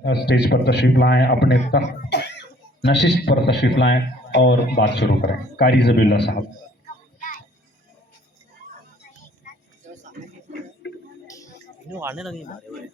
Stage पर तशरीफ लाएं, अपने तख्त नशिस्त पर तशरीफ लाएं और बात शुरू करें। कारी ज़बीउल्लाह साहब। आने लगे मारे हुए।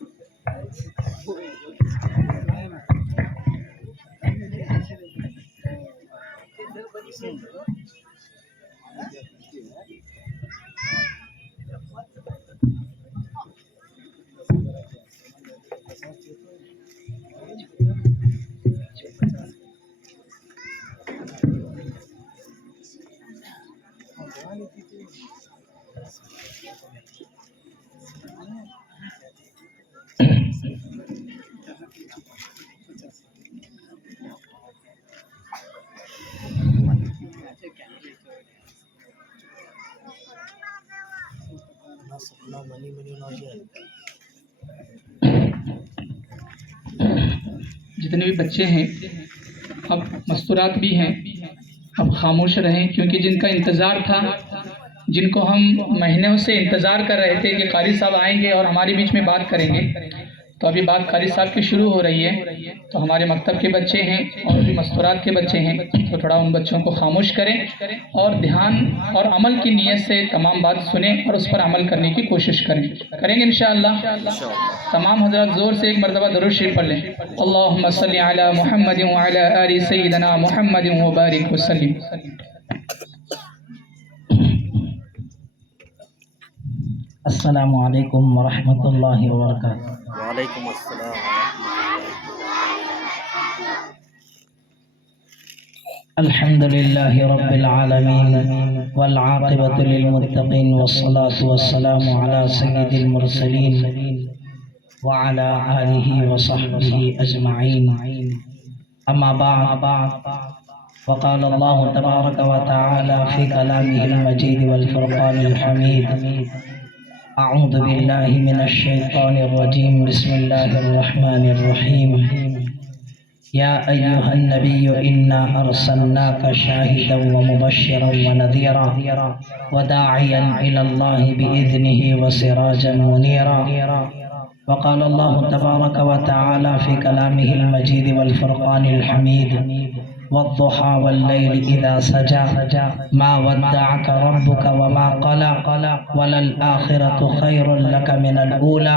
जितने भी बच्चे हैं अब मस्तूरात भी हैं, अब खामोश रहें, क्योंकि जिनका इंतज़ार था, जिनको हम महीनों से इंतज़ार कर रहे थे कि कारी साहब आएंगे और हमारे बीच में बात करेंगे, तो अभी बात कारी साहब की शुरू हो रही है। तो हमारे मकतब के बच्चे हैं और भी मस्तूरात के बच्चे हैं, तो थोड़ा उन बच्चों को खामोश करें और ध्यान और अमल की नीयत से तमाम बात सुनें और उस पर अमल करने की कोशिश करेंगे इंशाअल्लाह। तमाम हज़रात ज़ोर से एक मरतबा दुरूद शरीफ पढ़ लें। अल्लाहुम्मा सल्लि अला मुहम्मद व अला आलि सय्यिदना मुहम्मद व बारिक वसल्लिम। अस्सलामु अलैकुम व रहमतुल्लाहि व बरकातुहू। वालेकुम अस्सलाम। अल्हम्दुलिल्लाहि रब्बिल आलमीन वल आक़िबतु लिल मुत्तक़ीन वस्सलातु वस्सलामु अला सय्यिदिल मुरसलीन व अला आलिहि व सहबिहि अजमईन। अम्मा बाद फ़क़ाल अल्लाहु तबारक व तआला फ़ी कलामिहिल मजीद वल फ़ुरक़ानिल हमीद। अऊज़ु बिल्लाहि मिनश शैतानिर रजीम। बिस्मिल्लाहिर रहमानिर रहीम। या अय्युहन नबिय्यु इन्ना अर्सलनाका शाहिदन व मुबश्शिरन व नज़ीरा व दाइयन इलल्लाहि बिइज़निहि व सिराजन मुनीरा। वक़ाल अल्लाहु तबारक व तआला फ़ी कलामिहिल मजीद वल फ़ुरक़ानिल हमीद। वद्दुहा वल्लैलि इज़ा सजा मा वद्दअक रब्बुका व मा क़ला वलल आखिरतु खैरुल लक मिनल ऊला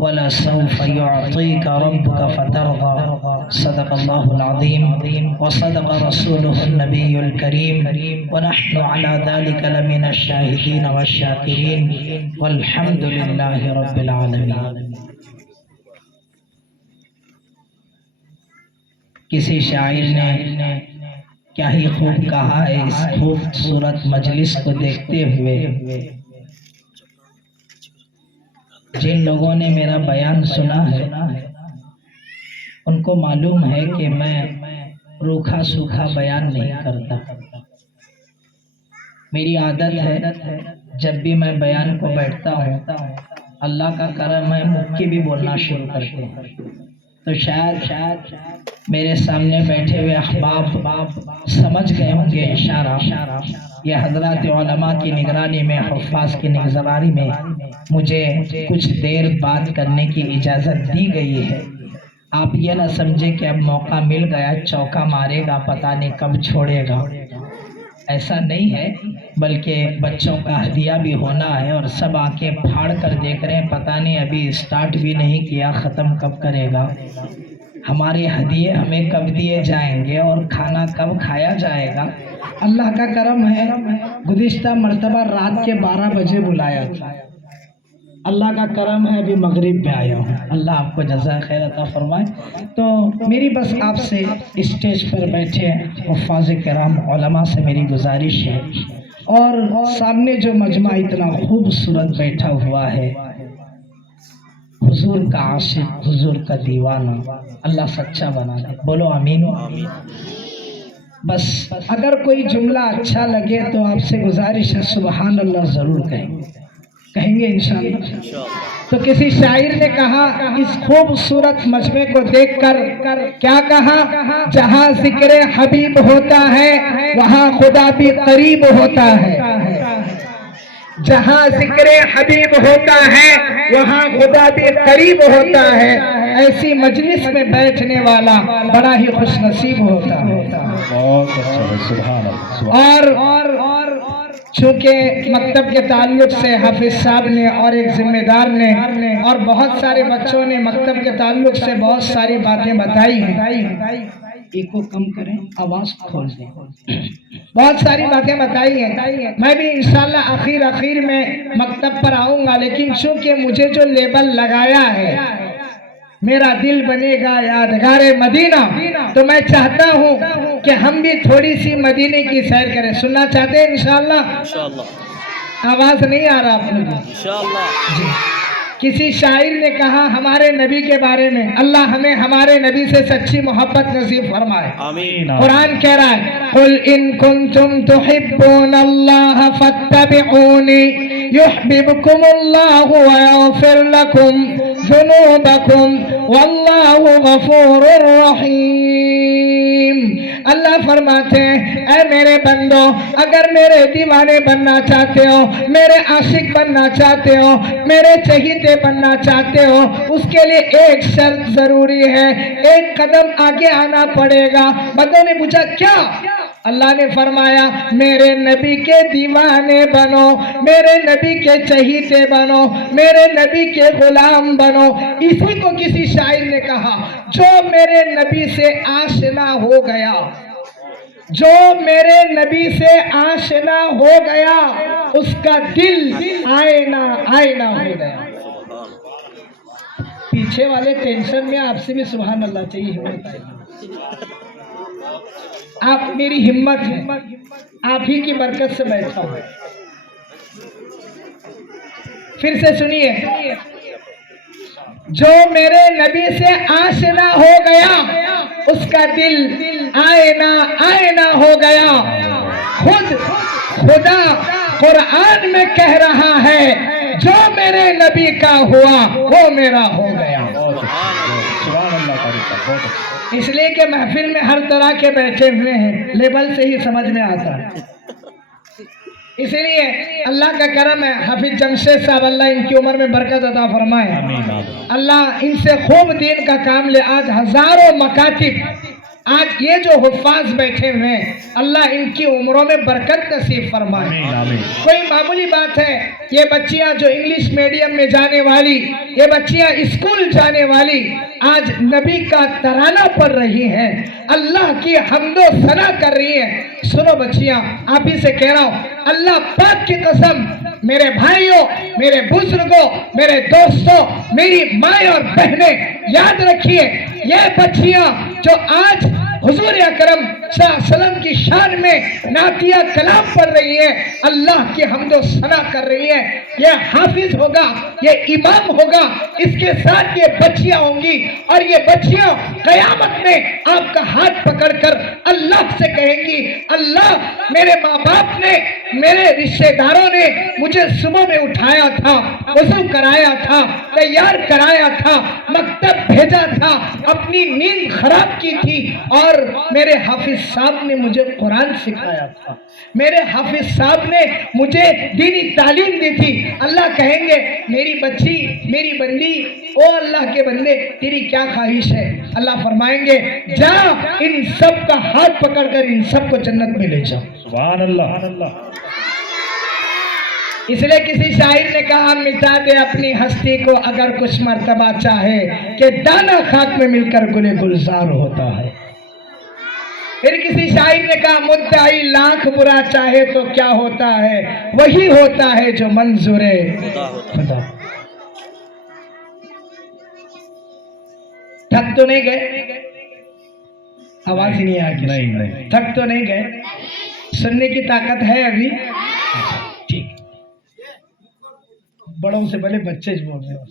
वलसौफ युअतीका रब्बुका फतरदा। सदक़ल्लाहुल अज़ीम व सदक़ रसूलुहुन नबियुल करीम व नहनु अला ज़ालिका लमिनश शाहिदीन वश्शाकिरीन वल्हम्दुलिल्लाहि रब्बिल आलमीन। किसी शायर ने क्या ही खूब कहा है इस खूबसूरत मजलिस को देखते हुए। जिन लोगों ने मेरा बयान सुना है उनको मालूम है कि मैं रूखा सूखा बयान नहीं करता। मेरी आदत है जब भी मैं बयान को बैठता हूँ, अल्लाह का करम है मुक्की भी बोलना शुरू करते हैं। तो शायद मेरे सामने बैठे हुए अहबाब समझ गए होंगे इशारा। ये हज़रात उलमा की निगरानी में, हुफ़्फ़ाज़ की निगरानी में मुझे कुछ देर बात करने की इजाज़त दी गई है। आप ये ना समझे कि अब मौका मिल गया चौका मारेगा, पता नहीं कब छोड़ेगा, ऐसा नहीं है, बल्कि बच्चों का हदिया भी होना है और सब आंखें फाड़ कर देख रहे हैं, पता नहीं अभी स्टार्ट भी नहीं किया, ख़त्म कब करेगा, हमारे हदिये हमें कब दिए जाएंगे और खाना कब खाया जाएगा। अल्लाह का करम है, गुज़िश्ता मर्तबा रात के 12 बजे बुलाया था, अल्लाह का करम है अभी मगरिब में आया हूँ। अल्लाह आपको जज़ा खैर अता फरमाए। तो मेरी बस आपसे स्टेज पर बैठे हुफ़्फ़ाज़ किराम उलमा से मेरी गुजारिश है, और सामने जो मजमा इतना खूबसूरत बैठा हुआ है, हुजूर का आशिक, हुजूर का दीवाना, अल्लाह सच्चा बना दे, बोलो आमीन। बस अगर कोई जुमला अच्छा लगे तो आपसे गुजारिश है सुबहान अल्लाह ज़रूर कहेंगे इंशाअल्लाह। तो किसी शायर ने कहा इस खूबसूरत मजमे को देखकर, क्या कहा, जहाँ जिक्र हबीब होता है वहाँ खुदा भी करीब होता है। जहाँ जिक्र हबीब होता है वहाँ खुदा भी करीब होता है। ऐसी मजलिस में बैठने वाला बड़ा ही खुशनसीब होता है। बहुत अच्छा है, सुभान अल्लाह, सुभान और चूँकि मकतब के ताल्लुक से हाफिज साहब ने और एक जिम्मेदार ने और बहुत सारे बच्चों ने मकतब के ताल्लुक से बहुत सारी बातें बताई हैं। इको कम करें, आवाज खोल दें। बहुत सारी बातें बताई हैं। मैं भी इंशाल्लाह आखिर में मकतब पर आऊँगा, लेकिन चूँकि मुझे जो लेबल लगाया है मेरा दिल बनेगा यादगारे मदीना, तो मैं चाहता हूँ कि हम भी थोड़ी सी मदीने की सैर करें। सुनना चाहते हैं इंशाल्लाह? इंशाअल्लाह आवाज नहीं आ रहा आप लोगों को? इंशाअल्लाह। जी। किसी शायर ने कहा हमारे नबी के बारे में, अल्लाह हमें हमारे नबी से सच्ची मोहब्बत नसीब फरमाए। आमीन। कुरान कह रहा है कुल इन कुंतुम तुहिब्बूनल्लाह फत्तबिऊनी युहब्बिबकुमुल्लाहु व यगफिर लकुम ज़ुनूबकुम वल्लाहु गफूरुर रहीम। अल्लाह फरमाते हैं ऐ मेरे बंदो, अगर मेरे दीवाने बनना चाहते हो, मेरे आशिक बनना चाहते हो, मेरे चहीते बनना चाहते हो, उसके लिए एक शर्त जरूरी है, एक कदम आगे आना पड़ेगा। बंदों ने पूछा क्या? अल्लाह ने फरमाया मेरे नबी के दीवाने बनो, मेरे नबी के चहीते बनो, मेरे नबी के गुलाम बनो। इसी को किसी शायर ने कहा जो मेरे नबी से आशना हो गया, जो मेरे नबी से आशना हो गया उसका दिल आईना आईना हो गया। पीछे वाले टेंशन में आपसे भी सुभान अल्लाह चाहिए, हिम्मत चाहिए। आप मेरी हिम्मत है, आप ही की बरकत से बैठा हूं। फिर से सुनिए, जो मेरे नबी से आशना हो गया उसका दिल आईना आईना हो गया। खुद खुदा कुरान में कह रहा है जो मेरे नबी का हुआ वो मेरा हो गया। सुभान अल्लाह का रिश्ता बहुत अच्छा। इसलिए कि महफिल में हर तरह के बैठे हुए हैं, लेवल से ही समझ में आता है। इसलिए अल्लाह का करम है, हाफिज जमशेद साहब अल्लाह इनकी उम्र में बरकत अता फरमाए। अल्लाह इनसे खूब दीन का काम ले। आज हजारों मकातिब, आज ये जो हुफ़ाज़ बैठे हुए हैं, अल्लाह इनकी उम्रों में बरकत नसीब फरमाए। कोई मामूली बात है, ये बच्चियां जो इंग्लिश मीडियम में जाने वाली, ये बच्चियां स्कूल जाने वाली, आज नबी का तराना पढ़ रही हैं, अल्लाह की हम्दो सना कर रही हैं। सुनो बच्चियां, आप ही से कह रहा हूँ, अल्लाह पाक की कसम, मेरे भाइयों, मेरे बुजुर्गों, मेरे दोस्तों, मेरी माएँ और बहनें, याद रखिए ये बच्चियां जो आज हुजूर अकरम सल्लल्लाहु की शान में नातिया कलाम पढ़ रही है, अल्लाह की हम्दो सना कर रही है, ये हाफिज होगा, ये इमाम होगा, इसके साथ ये बच्चियां होंगी और ये बच्चियां कयामत में आपका हाथ पकड़कर अल्लाह से कहेंगी, अल्लाह मेरे माँ बाप ने, मेरे रिश्तेदारों ने मुझे सुबह में उठाया था, वज़ू कराया था, तैयार कराया था, मकतब भेजा था, अपनी नींद खराब की थी और मेरे हाफिज साहब ने मुझे कुरान सिखाया था, मेरे हाफिज साहब ने मुझे दीनी तालीम दी थी। अल्लाह कहेंगे मेरी बच्ची, मेरी बंदी, ओ अल्लाह के बंदे तेरी क्या ख्वाहिश है? अल्लाह फरमाएंगे जा इन सब का हाथ पकड़कर इन सब को जन्नत में ले जा। सुभान अल्लाह। इसलिए किसी शायर ने कहा मिटा दे अपनी हस्ती को अगर कुछ मर्तबा चाहे, कि दाना खाक में मिलकर गुले गुलजार होता है। फिर किसी शायर ने कहा मुद्दाई लाख बुरा चाहे तो क्या होता है, वही होता है जो मंजूरे खुदा। थक तो नहीं गए? आवाज ही नहीं आ गई। नहीं। थक तो नहीं गए? सुनने की ताकत है अभी? ठीक। बड़ों से पहले बच्चे बोल रहे हैं।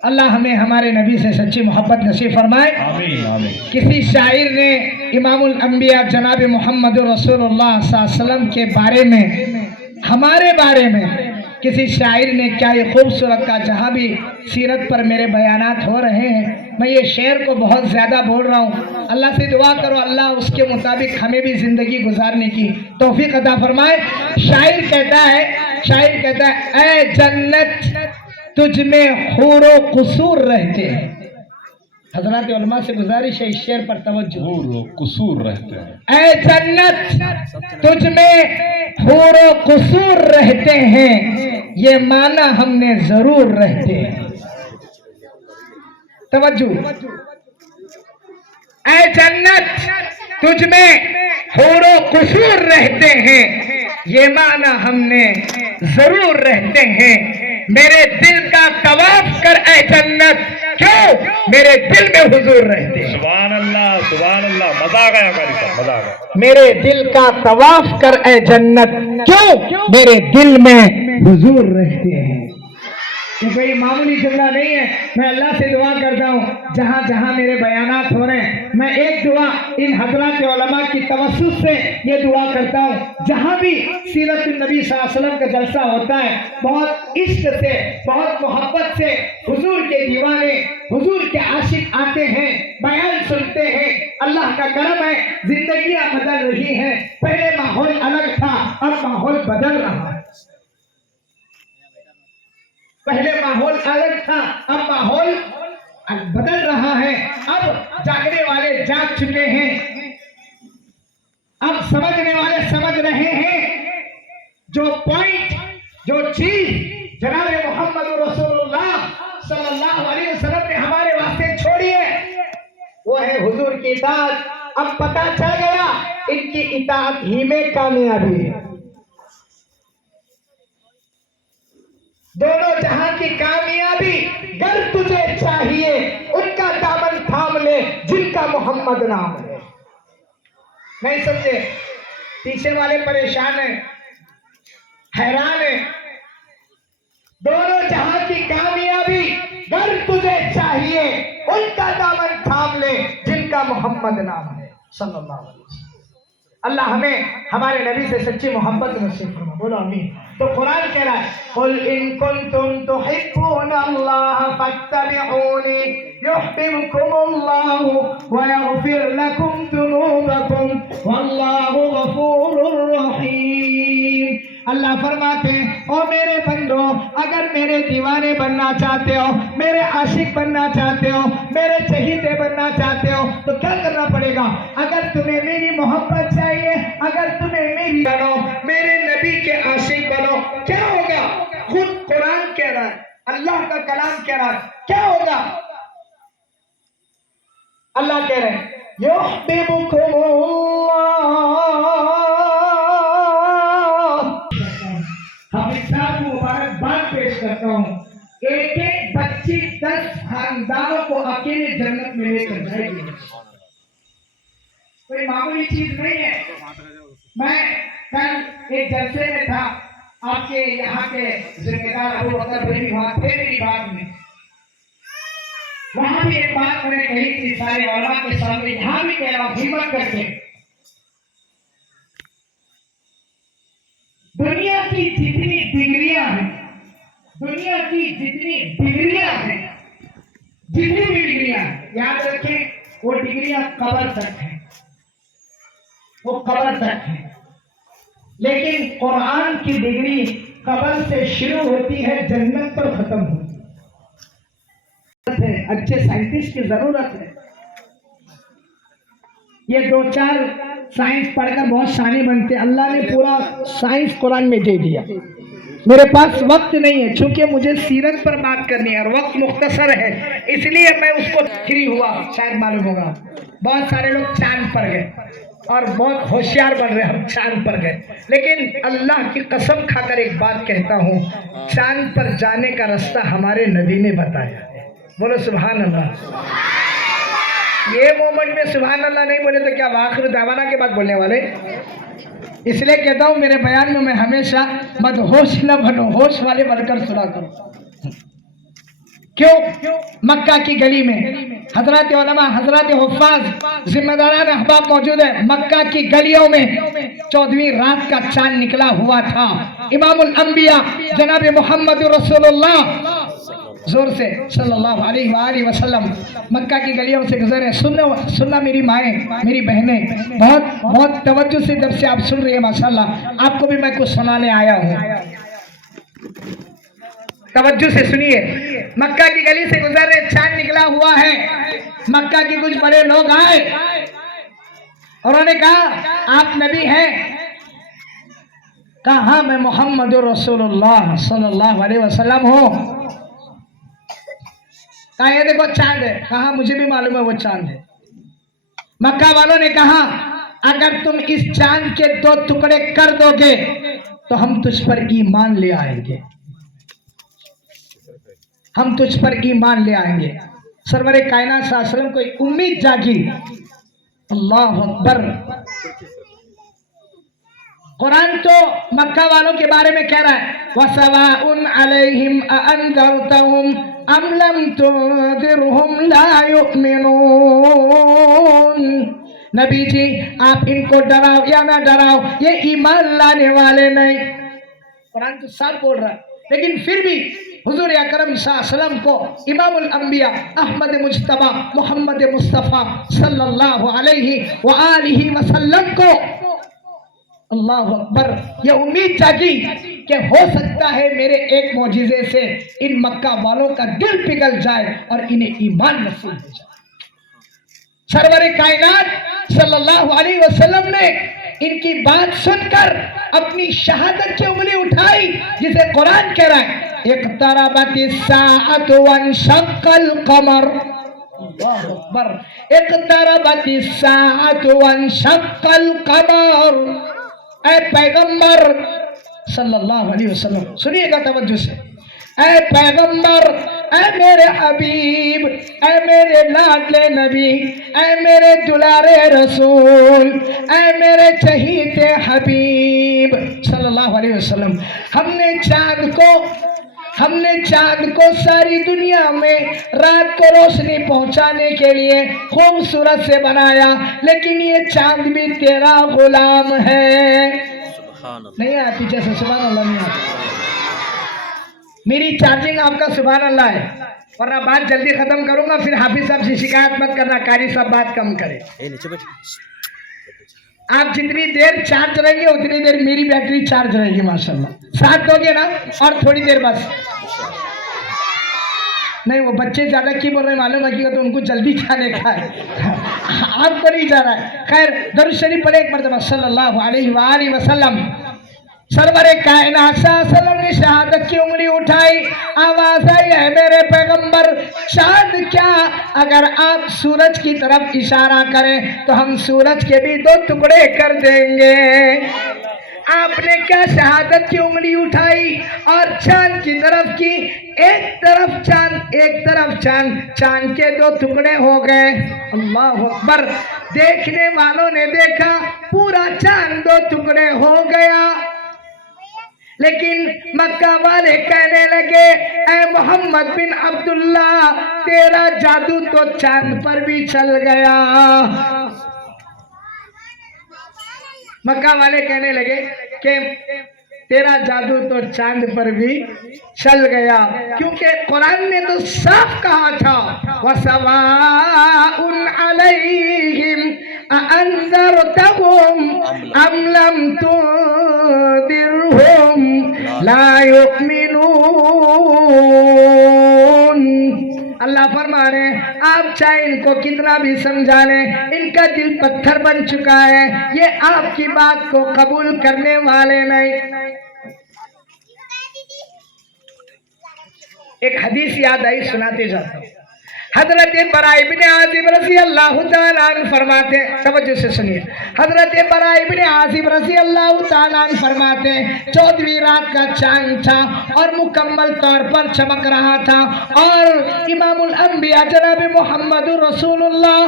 अल्लाह हमें हमारे नबी से सच्ची मोहब्बत नसीब फरमाए। आमीन आमीन। किसी शायर ने इमामुल अंबिया जनाब मोहम्मद रसूलुल्लाह सल्लल्लाहु अलैहि वसल्लम के बारे में, हमारे बारे में किसी शायर ने क्या ये खूबसूरत का, जहाँ भी सीरत पर मेरे बयानात हो रहे हैं मैं ये शेर को बहुत ज़्यादा बोल रहा हूँ। अल्लाह से दुआ करो अल्लाह उसके मुताबिक हमें भी ज़िंदगी गुजारने की तौफीक अता फरमाए। शायर कहता है ऐ जन्नत तुझ में हूरो कसूर रहते हैं। हजरत उलमा से गुजारिश है इस शेर पर तवज्जो। कसूर रहते हैं। ऐ जन्नत तुझ में हूरो कसूर रहते हैं, ये माना हमने जरूर रहते हैं। तवज्जो। ऐ जन्नत तुझ में हूरो कसूर रहते हैं, ये माना हमने जरूर रहते हैं। मेरे दिल का तवाफ कर ऐ जन्नत, क्यों मेरे दिल में हुजूर रहते हैं। सुभान अल्लाह, सुभान अल्लाह, मजा आ गया कारी साहब, मजा आ गया। मेरे दिल का तवाफ कर ऐ जन्नत, क्यों मेरे दिल में हुजूर रहते हैं। ये कोई मामूली जुमला नहीं है। मैं अल्लाह से दुआ करता हूँ जहाँ जहाँ मेरे बयानात हो रहे हैं, मैं एक दुआ इन हजरत उलमा की तवस्सुस से ये दुआ करता हूँ, जहाँ भी सीरत नबी सल्लल्लाहु अलैहि वसल्लम का जलसा होता है बहुत इश्क से, बहुत मोहब्बत से हुजूर के दीवाने, हुजूर के आशिक आते हैं, बयान सुनते हैं। अल्लाह का करम है जिंदगियाँ बदल रही हैं। पहले माहौल अलग था, अब माहौल बदल रहा है। पहले माहौल अलग था, अब माहौल बदल रहा है। अब जागने वाले जाग चुके हैं, अब समझने वाले समझ रहे हैं। जो पॉइंट, जो चीज जनाब मोहम्मद रसूलुल्लाह सल्लल्लाहु अलैहि वसल्लम ने हमारे वास्ते छोड़ी है वो है हुजूर की इताअत। अब पता चल गया इनकी इताअत ही में कामयाबी है। दोनों जहां की कामयाबी गर तुझे चाहिए, उनका दामन थाम ले जिनका मोहम्मद नाम है। नहीं समझे? पीछे वाले परेशान है, हैरान है। दोनों जहां की कामयाबी गर तुझे चाहिए, उनका दामन थाम ले जिनका मोहम्मद नाम है सल्लल्लाहु अलैहि वसल्लम। अल्लाह हमें हमारे नबी से सच्ची मोहब्बत नसीब फरमा। बोलो आमीन। तो कुरान कह रहा है कुल इन कुंतुम तुहिब्बूनल्लाह फत्तबिऊनी युहब्बुकुमुल्लाहु व यगफिर लकुम दुनूबकुम वल्लाहु गफूरुर रहीम। अल्लाह फरमाते हैं ओ मेरे बंदो, अगर मेरे दीवाने बनना चाहते हो, मेरे आशिक बनना चाहते हो, मेरे चहीते बनना चाहते हो तो क्या करना पड़ेगा? अगर तुम्हें मेरी मोहब्बत चाहिए, अगर तुम्हें मेरी बनो, मेरे नबी के आशिक बनो, क्या होगा? खुद कुरान कह रहा है, अल्लाह का कलाम कह रहा है, क्या होगा? अल्लाह कह रहे हैं मुबारकबाद पेश करता हूँ। एक एक बच्ची 10 खानदानों को अकेले जन्नत में लेकर जाएगी। कोई मामूली चीज नहीं है। मैं कल एक जलसे में था, आपके यहाँ के जिम्मेदार अबू बकर भाई वहां थे मेरी बात में। वहां भी एक बात मैंने कही थी सारे उलमा के सामने, यहाँ भी कह रहा हूँ हिम्मत करके। दुनिया की जितनी डिग्रियां हैं, दुनिया की जितनी डिग्रियां हैं, जितनी भी डिग्रियां याद रखें, वो डिग्रियां कब्र तक हैं, वो कब्र तक हैं। लेकिन कुरान की डिग्री कब्र से शुरू होती है, जन्नत पर खत्म होती है। अच्छे साइंटिस्ट की जरूरत है। ये 2-4 साइंस पढ़कर बहुत शानी बनते। अल्लाह ने पूरा साइंस कुरान में दे दिया। मेरे पास वक्त नहीं है, चूंकि मुझे सीरत पर बात करनी है और वक्त मुख्तसर है, इसलिए मैं उसको फ्री हुआ। शायद मालूम होगा बहुत सारे लोग चांद पर गए और बहुत होशियार बन रहे, हम चांद पर गए। लेकिन अल्लाह की कसम खाकर एक बात कहता हूँ, चांद पर जाने का रास्ता हमारे नबी ने बताया। बोलो सुभान अल्लाह। ये मोमेंट में सुभान अल्लाह नहीं बोले तो क्या आखिर दावाना के बाद बोलने वाले? इसलिए कहता हूँ मेरे बयान में मैं हमेशा मदहोश न बनो, होश वाले बनकर सुना करो। क्यों? मक्का की गली में हजरत उलमा, हजरत हुफ्फाज, जिम्मेदारान अहबाब मौजूद है। मक्का की गलियों में 14वीं रात का चांद निकला हुआ था। इमामुल अंबिया जनाब मोहम्मद रसूलुल्लाह जोर से सल्लल्लाहु अलैहि वसल्लम मक्का की गलियों से गुजरे। सुनना मेरी माएँ, मेरी बहनें, बहुत तवज्जो से जब से आप सुन रही है माशाल्लाह, आपको भी मैं कुछ सुनाने आया हूँ। तवज्जो से सुनिए। मक्का की गली से गुजर रहे, चांद निकला हुआ है। मक्का के कुछ बड़े लोग आए और उन्होंने कहा आप नबी हैं? कहा हाँ, मैं मोहम्मद रसूलुल्लाह सल्लल्लाहु अलैहि वसल्लम हूँ। कहा ये देखो चांद है। कहा मुझे भी मालूम है वो चांद है। मक्का वालों ने कहा अगर तुम इस चांद के 2 टुकड़े कर दोगे तो हम तुझ पर ईमान ले आएंगे, हम तुझ पर ईमान ले आएंगे। सरवरे कायनात सल्लल्लाहु अलैहि वसल्लम को उम्मीद जागी। अल्लाह अकबर। कुरान तो मक्का वालों के बारे में कह रहा है वसवाउन अलैहिम अअनज़रतहुम अम लम तुनज़िरहुम ला युमिनून। नबी जी आप इनको डराओ या ना डराओ ये ईमान लाने वाले नहीं। कुरान तो साफ बोल रहा है, लेकिन फिर भी हुजूर अकरम सल्लल्लाहु को इमामुल अंबिया अहमद मुज्तबा मोहम्मद मुस्तफ़ा सल्लल्लाहु अलैहि वसल्लम को अल्लाह अकबर ये उम्मीद जागी कि हो सकता है मेरे एक मौजिज़े से इन मक्का वालों का दिल पिघल जाए और इन्हें ईमान नसीब हो जाए। सरवरे कायनात सल्लल्लाहु अलैहि वसल्लम ने इनकी बात सुनकर अपनी शहादत की उंगली उठाई, जिसे कुरान कह रहा है इक़्तरबतिस साअतु वन्शक़्क़ल क़मर। अल्लाह अकबर। इक़्तरबतिस साअतु वन्शक़्क़ल क़मर। ऐ पैगंबर सल्लल्लाहु अलैहि वसल्लम सुनिएगा तवज्जो से। ऐ पैगंबर, ऐ मेरे हबीब, ऐ मेरे लाडले नबी, ऐ मेरे दुलारे रसूल, ऐ मेरे चहीते हबीब सल्लल्लाहु अलैहि वसल्लम, हमने चांद को सारी दुनिया में रात को रोशनी पहुंचाने के लिए खूबसूरत से बनाया, लेकिन ये चांद भी तेरा गुलाम है। नहीं आया पीछे से सुभान अल्लाह नहीं आता। मेरी चार्जिंग आपका सुभान अल्लाह है, वरना बात जल्दी खत्म करूंगा, फिर हाफिज साहब से शिकायत मत करना, कारी साहब बात कम करें। आप जितनी देर चार्ज रहेंगे उतनी देर मेरी बैटरी चार्ज रहेगी माशाल्लाह। साथ दोगे ना? और थोड़ी देर बस। नहीं वो बच्चे ज्यादा की बोल रहे मालूम है कि तो उनको जल्दी जाने का है, आपको नहीं जा रहा है। खैर दरूद शरीफ पढ़े एक मरतबा सल्लल्लाहु अलैहि वसल्लम। सरवरे कायनात सल्लल्लाहु ने शहादत की उंगली उठाई, आवाज आई है मेरे पैगंबर चांद क्या अगर आप सूरज की तरफ इशारा करें तो हम सूरज के भी 2 टुकड़े कर देंगे। आपने क्या शहादत की उंगली उठाई और चांद की तरफ की, एक तरफ चांद, चांद के 2 टुकड़े हो गए। अल्लाह अकबर। देखने वालों ने देखा पूरा चांद 2 टुकड़े हो गया, लेकिन मक्का वाले कहने लगे ऐ मोहम्मद बिन अब्दुल्ला तेरा जादू तो चांद पर भी चल गया। मक्का वाले कहने लगे कि तेरा जादू तो चांद पर भी चल गया, क्योंकि कुरान ने तो साफ कहा था वसवाउन अलैहिम अअनज़रतहुम अम लम तुनज़िरहुम ला युमिनून। अल्लाह फरमा रहे आप चाहे इनको कितना भी समझा लें, इनका दिल पत्थर बन चुका है, ये आपकी बात को कबूल करने वाले नहीं। एक हदीस याद आई, सुनाते जाता हूँ। हजरत बरा इब्ने आज़िब रज़ी अल्लाह तआला अन्हु फरमाते, तवज्जो से सुनिए। हजरत बरा इब्ने आज़िब रज़ी अल्लाह तआला अन्हु फरमाते 14वीं रात का चांद था और मुकम्मल तौर पर चमक रहा था, और इमामुल अंबिया जनाब मोहम्मद रसूलुल्लाह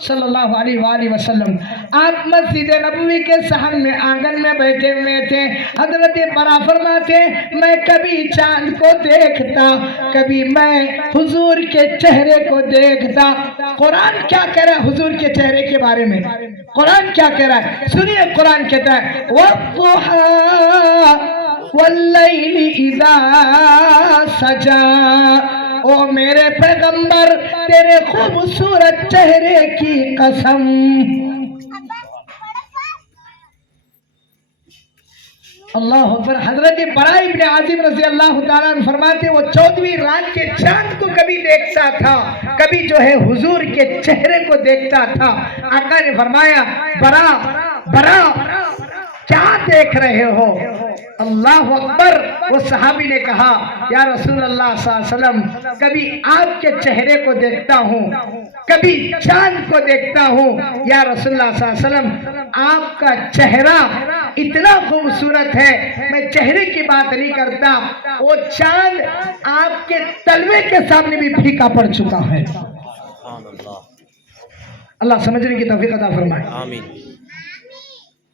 सल्लल्लाहु अलैहि वसल्लम। आप मस्जिद नबवी के सहन में आंगन में बैठे हुए थे। हजरत बरा फरमाते, मैं कभी चांद को देखता, कभी मैं हुजूर के चेहरे को देखता। कुरान क्या कह रहा है हुजूर के चेहरे के बारे में? कुरान क्या कह रहा है? सुनिए, कुरान कहता है वद्दुहा वल्लैलि इज़ा सजा। ओ मेरे पैगंबर, तेरे खूबसूरत चेहरे की कसम। अल्लाह अकबर। हजरत बरा इब्न आज़िम रज़ी अल्लाह ताला अन्हु फरमाते, वो 14वीं रात के चांद को कभी देखता था, कभी जो है हुजूर के चेहरे को देखता था। आका ने फरमाया, बरा बरा क्या देख रहे हो? अल्लाह अकबर। वो सहाबी ने कहा, या रसूल अल्लाह सल्लल्लाहु अलैहि वसल्लम, कभी आपके चेहरे को देखता हूँ, कभी चांद को देखता हूँ। या रसूलुल्लाह सल्लल्लाहु अलैहि वसल्लम, आपका चेहरा इतना खूबसूरत है, मैं चेहरे की बात नहीं करता, वो चांद आपके तलवे के सामने भी फीका पड़ चुका है। अल्लाह समझने की तौफीक अता फरमाए, आमीन।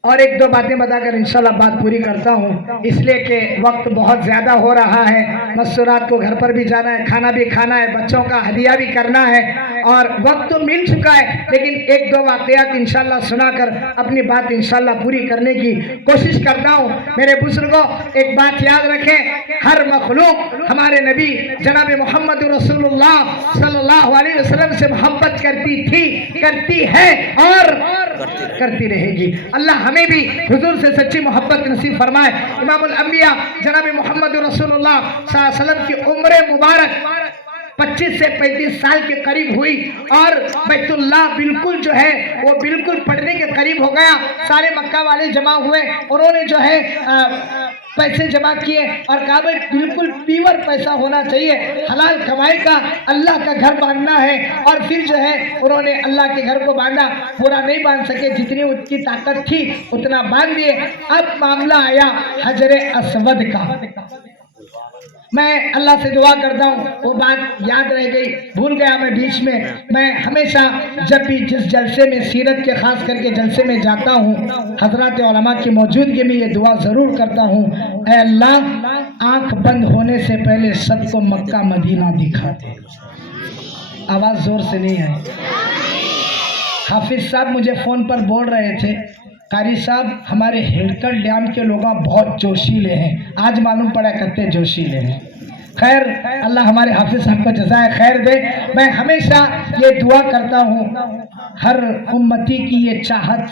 और एक दो बातें बताकर इंशाल्लाह बात पूरी करता हूँ, इसलिए कि वक्त बहुत ज़्यादा हो रहा है। मस्तूरात को घर पर भी जाना है, खाना भी खाना है, बच्चों का हदिया भी करना है, और वक्त तो मिल चुका है, लेकिन एक दो वाक़यात इंशाल्लाह सुनाकर अपनी बात इंशाल्लाह पूरी करने की कोशिश करता हूँ। मेरे बुजुर्गों, एक बात याद रखें, हर मखलूक हमारे नबी जनाब मोहम्मद रसूलुल्लाह सल्लल्लाहु अलैहि वसल्लम से मोहब्बत करती थी, करती है और करती रहेगी। अल्लाह हमें भी हुजूर से सच्ची मोहब्बत नसीब फरमाए। इमामुल अंबिया जनाब मोहम्मद रसूलुल्लाह सल्लल्लाहु अलैहि वसल्लम की उम्र मुबारक 25 से 35 साल के करीब हुई, और बैतुल्लाह बिल्कुल जो है वो बिल्कुल पढ़ने के करीब हो गया। सारे मक्का वाले जमा हुए, उन्होंने जो है पैसे जमा किए और कहा भाई बिल्कुल प्योर पैसा होना चाहिए, हलाल कमाई का, अल्लाह का घर बांधना है। और फिर जो है उन्होंने अल्लाह के घर को बांधा, पूरा नहीं बांध सके, जितनी उनकी ताकत थी उतना बांध दिए। अब मामला आया हजरे अस्वद का। मैं अल्लाह से दुआ करता हूँ, वो बात याद रह गई, भूल गया मैं बीच में। मैं हमेशा जब भी जिस जलसे में, सीरत के खास करके जलसे में जाता हूँ, हजरत उलमा की मौजूदगी में ये दुआ ज़रूर करता हूँ, ऐ अल्लाह आँख बंद होने से पहले सबको मक्का मदीना दिखा दे। आवाज़ ज़ोर से नहीं आई। हाफिज साहब मुझे फ़ोन पर बोल रहे थे, कारी साहब हमारे हिड़कल डैम के लोग बहुत जोशीले हैं, आज मालूम पड़ा करते जोशीले हैं। खैर, अल्लाह हमारे हाफिज साहब को जज़ाए खैर दे। मैं हमेशा ये दुआ करता हूँ, हर उम्मती की ये चाहत,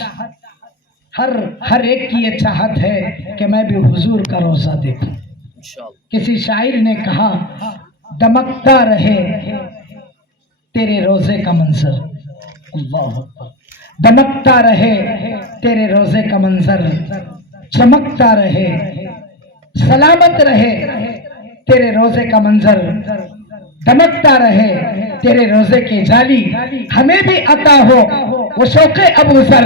हर एक की ये चाहत है कि मैं भी हुजूर का रोज़ा देखूं। किसी शायर ने कहा, दमकता रहे तेरे रोज़े का मंजर, अल्लाह अकबर, दमकता रहे तेरे रोज़े का मंजर, चमकता रहे, सलामत रहे तेरे रोज़े का मंजर, दमकता रहे तेरे रोज़े की जाली, हमें भी अता हो वो शौक़े अबू ज़र,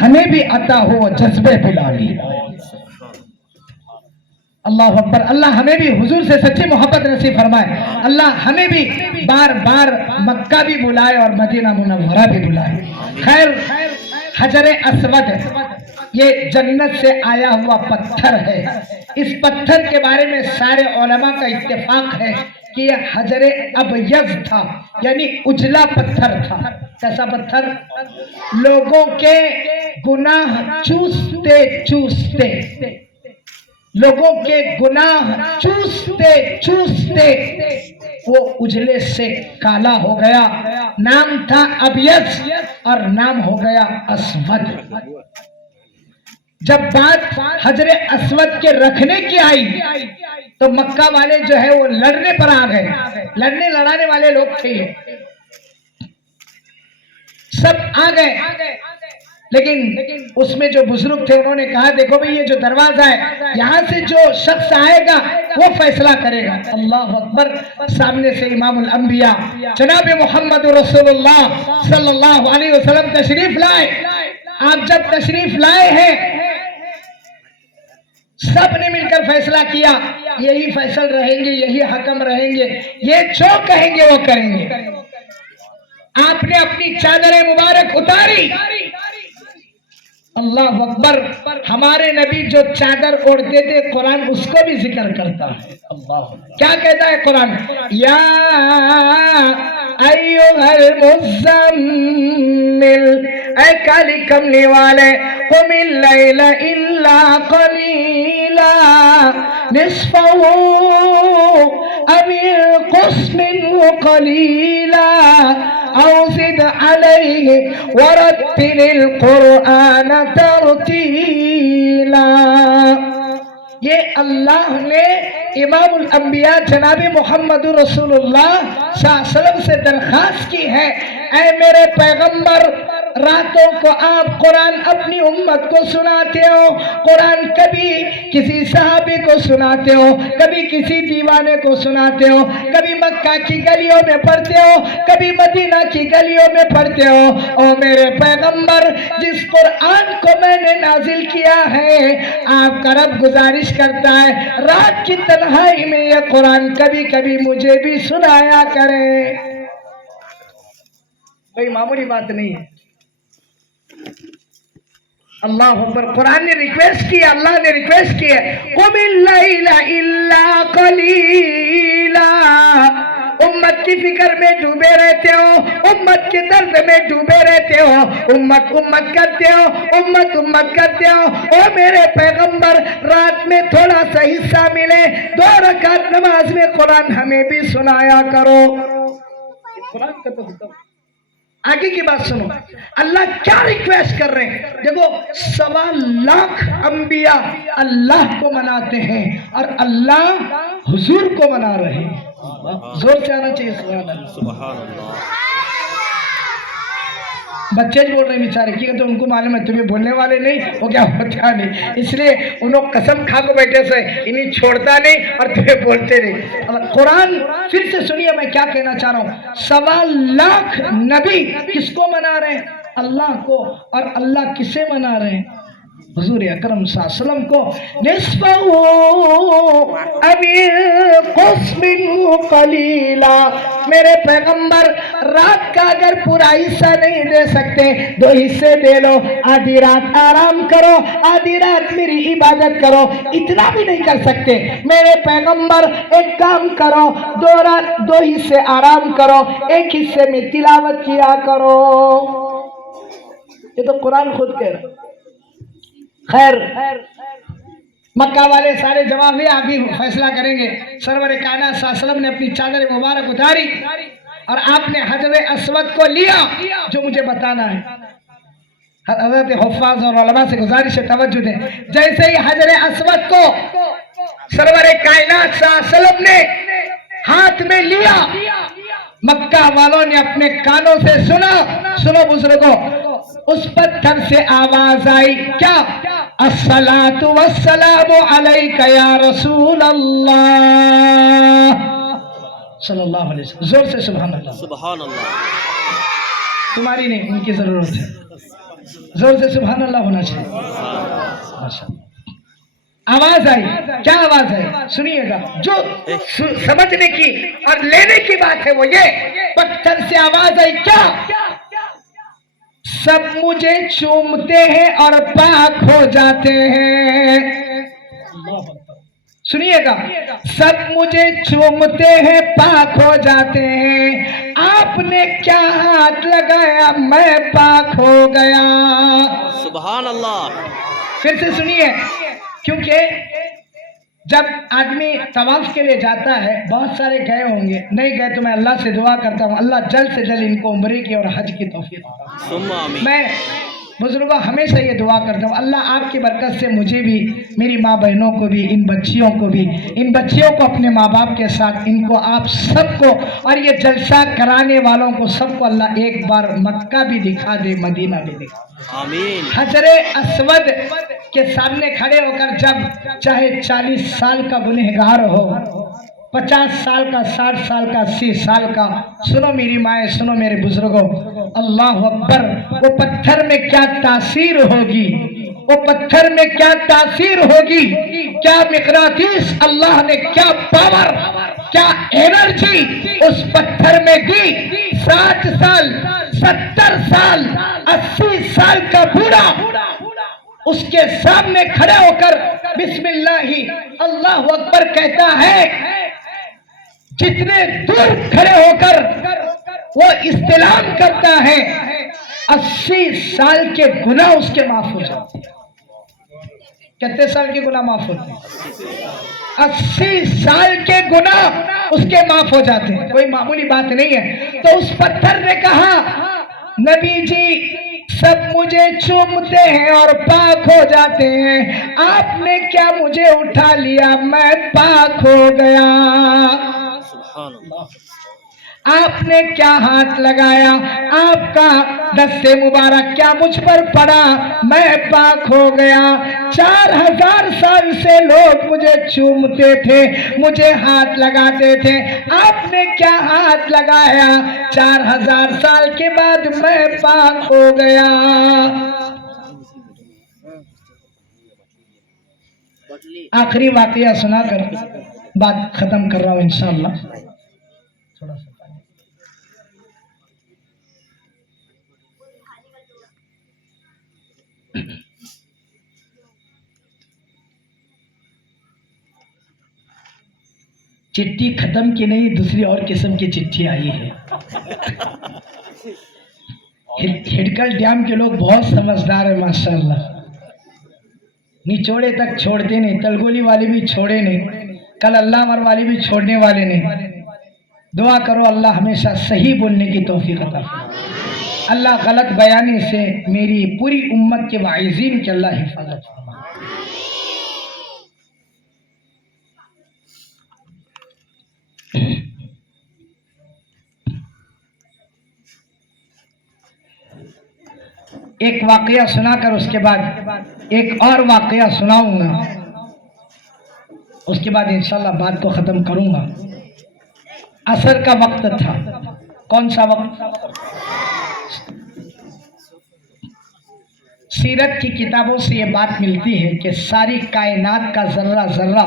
हमें भी अता हो वो जज्बे बिलाली। अल्लाह अकबर। अल्लाह हमें भी हुजूर से सच्ची मोहब्बत नसीब फरमाए। अल्लाह हमें भी बार बार मक्का भी बुलाए और मदीना मुनव्वरा भी बुलाए। खैर, हजरे अस्वद ये जन्नत से आया हुआ पत्थर है। इस पत्थर के बारे में सारे उलमा का इत्तेफाक है कि यह हजरे अबयज़ था, यानी उजला पत्थर था। कैसा पत्थर? लोगों के गुनाह चूसते चूसते, लोगों के गुनाह चूसते चूसते वो उजले से काला हो गया। नाम था अबयज़ और नाम हो गया अस्वद। जब बात हजरे अस्वद के रखने की आई तो मक्का वाले जो है वो लड़ने पर आ गए। लड़ने लड़ाने वाले लोग थे, सब आ गए, लेकिन उसमें जो बुजुर्ग थे उन्होंने कहा, देखो भाई ये जो दरवाजा है, यहाँ से जो शख्स आएगा वो फैसला करेगा। अल्लाह अकबर। सामने से इमामुल अंबिया जनाब मोहम्मद रसूलुल्लाह सल्लल्लाहु अलैहि वसल्लम तशरीफ लाए। आप जब तशरीफ लाए हैं, सब ने मिलकर फैसला किया, यही फैसल रहेंगे, यही हकम रहेंगे, ये जो कहेंगे वो करेंगे। आपने अपनी चादर मुबारक उतारी। अल्लाह अकबर। हमारे नबी जो चादर ओढ़ते थे कुरान उसको भी जिक्र करता है। अल्लाह क्या कहता है कुरान? या अय्युहल मुज़्ज़म्मिल, ऐ काली कमली वाले, कुमिल लैला इल्ला कलीला निस्फहु अविल कुस्मिन कलीला औज़िद अलैहि वरत्तिलिल कुरआन तरतीला। ये अल्लाह ने इमामुल अंबिया जनाब मोहम्मद रसूलुल्लाह सल्लल्लाहु अलैहि वसल्लम से दरखास्त की है, ऐ मेरे पैगंबर, रातों को आप कुरान अपनी उम्मत को सुनाते हो। कुरान कभी किसी सहाबी को सुनाते हो, कभी किसी दीवाने को सुनाते हो, कभी मक्का की गलियों में पढ़ते हो, कभी मदीना की गलियों में पढ़ते हो। ओ मेरे पैगंबर, जिस कुरान को मैंने नाजिल किया है, आपका रब गुजारिश करता है रात की तन्हाई में ये कुरान कभी कभी मुझे भी सुनाया करे। कोई मामूली बात नहीं है। अल्लाह अकबर। कुरान ने रिक्वेस्ट किया, अल्लाह ने रिक्वेस्ट किया, कुमिल लैला इल्ला कलीला। उम्मत की फिक्र में डूबे रहते हो, उम्मत के दर्द में डूबे रहते हो, उम्मत उम्मत करते हो, उम्मत उम्मत करते हो। ओ मेरे पैगंबर, रात में थोड़ा सा हिस्सा मिले, 2 रकात नमाज में कुरान हमें भी सुनाया करो। कुरान का तो हुक्म। आगे की बात सुनो, अल्लाह क्या रिक्वेस्ट कर रहे हैं। देखो 1.25 लाख अंबिया अल्लाह को मनाते हैं और अल्लाह हुजूर को मना रहे हैं। जोर से आना चाहिए सुभान अल्लाह। बच्चे बोल रहे हैं बेचारे, क्योंकि तो उनको मालूम है तुम्हें बोलने वाले नहीं, वो क्या होता नहीं, इसलिए उन्होंने कसम खा को बैठे से इन्हें छोड़ता नहीं और तुम्हें बोलते नहीं। कुरान फिर से सुनिए, मैं क्या कहना चाह रहा हूँ। 1.25 लाख नबी किसको मना रहे हैं? अल्लाह को। और अल्लाह किसे मना रहे हैं? हुजूर अकरम सल्लल्लाहु अलैहि वसल्लम को। निस्फहु अविल कुस्मिन कलीला। मेरे पैगंबर, रात का अगर पूरा हिस्सा नहीं दे सकते, 2 हिस्से दे लो। आधी रात आराम करो, आधी रात मेरी इबादत करो। इतना भी नहीं कर सकते मेरे पैगंबर, एक काम करो, 2 हिस्से आराम करो, 1 हिस्से में तिलावत किया करो। ये तो कुरान खुद कह रहा। खैर, मक्का वाले सारे जवाब में आप भी फैसला करेंगे। सरवर कायनात सल्लल्लाहु अलैहि वसल्लम ने अपनी चादर मुबारक उतारी और आपने हजर अस्वद को लिया, जो मुझे बताना है। हजरत हुफ्फाज और उलमा से गुजारिश है, तवज्जो दें। जैसे ही हजर अस्वद को सरवर कायनात सल्लल्लाहु अलैहि वसल्लम ने हाथ में लिया, मक्का वालों ने अपने कानों से सुना। सुनो बुजुर्गों, उस पत्थर से आवाज आई, क्या? अस्सलातु वस्सलामु अलैका या रसूल अल्लाह सल्लल्लाहु अलैहि वसल्लम। जोर से सुभान अल्लाह। सुभान अल्लाह। तुम्हारी नहीं, उनकी जरूरत है। जोर से सुभान अल्लाह होना चाहिए। आवाज आई, क्या आवाज है सुनिएगा, जो समझने की और लेने की बात है वो ये। पत्थर से आवाज आई, क्या? सब मुझे चूमते हैं और पाक हो जाते हैं। सुनिएगा, सब मुझे चूमते हैं, पाक हो जाते हैं। आपने क्या हाथ लगाया, मैं पाक हो गया। सुभान अल्लाह। फिर से सुनिए, क्योंकि जब आदमी तवाफ के लिए जाता है, बहुत सारे गए होंगे, नहीं गए तो मैं अल्लाह से दुआ करता हूँ, अल्लाह जल्द से जल्द इनको उम्रे की और हज की तौफीक। मैं बुजुर्गों हमेशा ये दुआ करता हूँ, अल्लाह आपकी बरकत से मुझे भी, मेरी माँ बहनों को भी, इन बच्चियों को भी, इन बच्चियों को अपने माँ बाप के साथ, इनको आप सबको और ये जलसा कराने वालों को सबको अल्लाह एक बार मक्का भी दिखा दे, मदीना भी दिखा। आमीन। हजरे अस्वद के सामने खड़े होकर जब चाहे 40 साल का गुनहगार हो, 50 साल का, 60 साल का, 80 साल का, सुनो मेरी माएँ, सुनो मेरे बुजुर्गों, अल्लाह अकबर, वो पत्थर में क्या तासीर होगी, वो पत्थर में क्या तासीर होगी, क्या मिक़नातीस अल्लाह ने, क्या पावर, क्या एनर्जी उस पत्थर में दी। 60 साल 70 साल 80 साल का बूढ़ा उसके सामने खड़ा होकर बिस्मिल्लाही अल्लाह अकबर कहता है, जितने दूर खड़े होकर वो इस्तिलाम करता है 80 साल के गुनाह उसके माफ हो जाते हैं। कितने साल के गुनाह माफ होते हैं? 80 साल के गुनाह उसके माफ हो जाते हैं। कोई मामूली बात नहीं है। तो उस पत्थर ने कहा, नबी जी सब मुझे चूमते हैं और पाक हो जाते हैं, आपने क्या मुझे उठा लिया, मैं पाक हो गया। आपने क्या हाथ लगाया, आपका दस्ते मुबारक क्या मुझ पर पड़ा, मैं पाक हो गया। 4000 साल से लोग मुझे चूमते थे, मुझे हाथ लगाते थे, आपने क्या हाथ लगाया, 4000 साल के बाद मैं पाक हो गया। आखिरी वाकया सुनाकर बात खत्म कर रहा हूं इंशाअल्लाह। थोड़ा सा चिट्ठी खत्म की नहीं, दूसरी और किस्म की चिट्ठी आई है। हिडकल डैम के लोग बहुत समझदार है माशाअल्लाह, निचोड़े तक छोड़ते नहीं, तलगोली वाले भी छोड़े नहीं, कल अल्लाह वाले भी छोड़ने वाले नहीं। दुआ करो अल्लाह हमेशा सही बोलने की तौफीक अता फरमाए, अल्लाह गलत बयानी से मेरी पूरी उम्मत के वाइज़ीन के अल्लाह हिफाजत फरमाए। एक वाकया सुनाकर उसके बाद एक और वाकया सुनाऊंगा, उसके बाद इंशाल्लाह बात को खत्म करूंगा। असर का वक्त था। कौन सा वक्त? सीरत की किताबों से ये बात मिलती है कि सारी कायनात का जर्रा जर्रा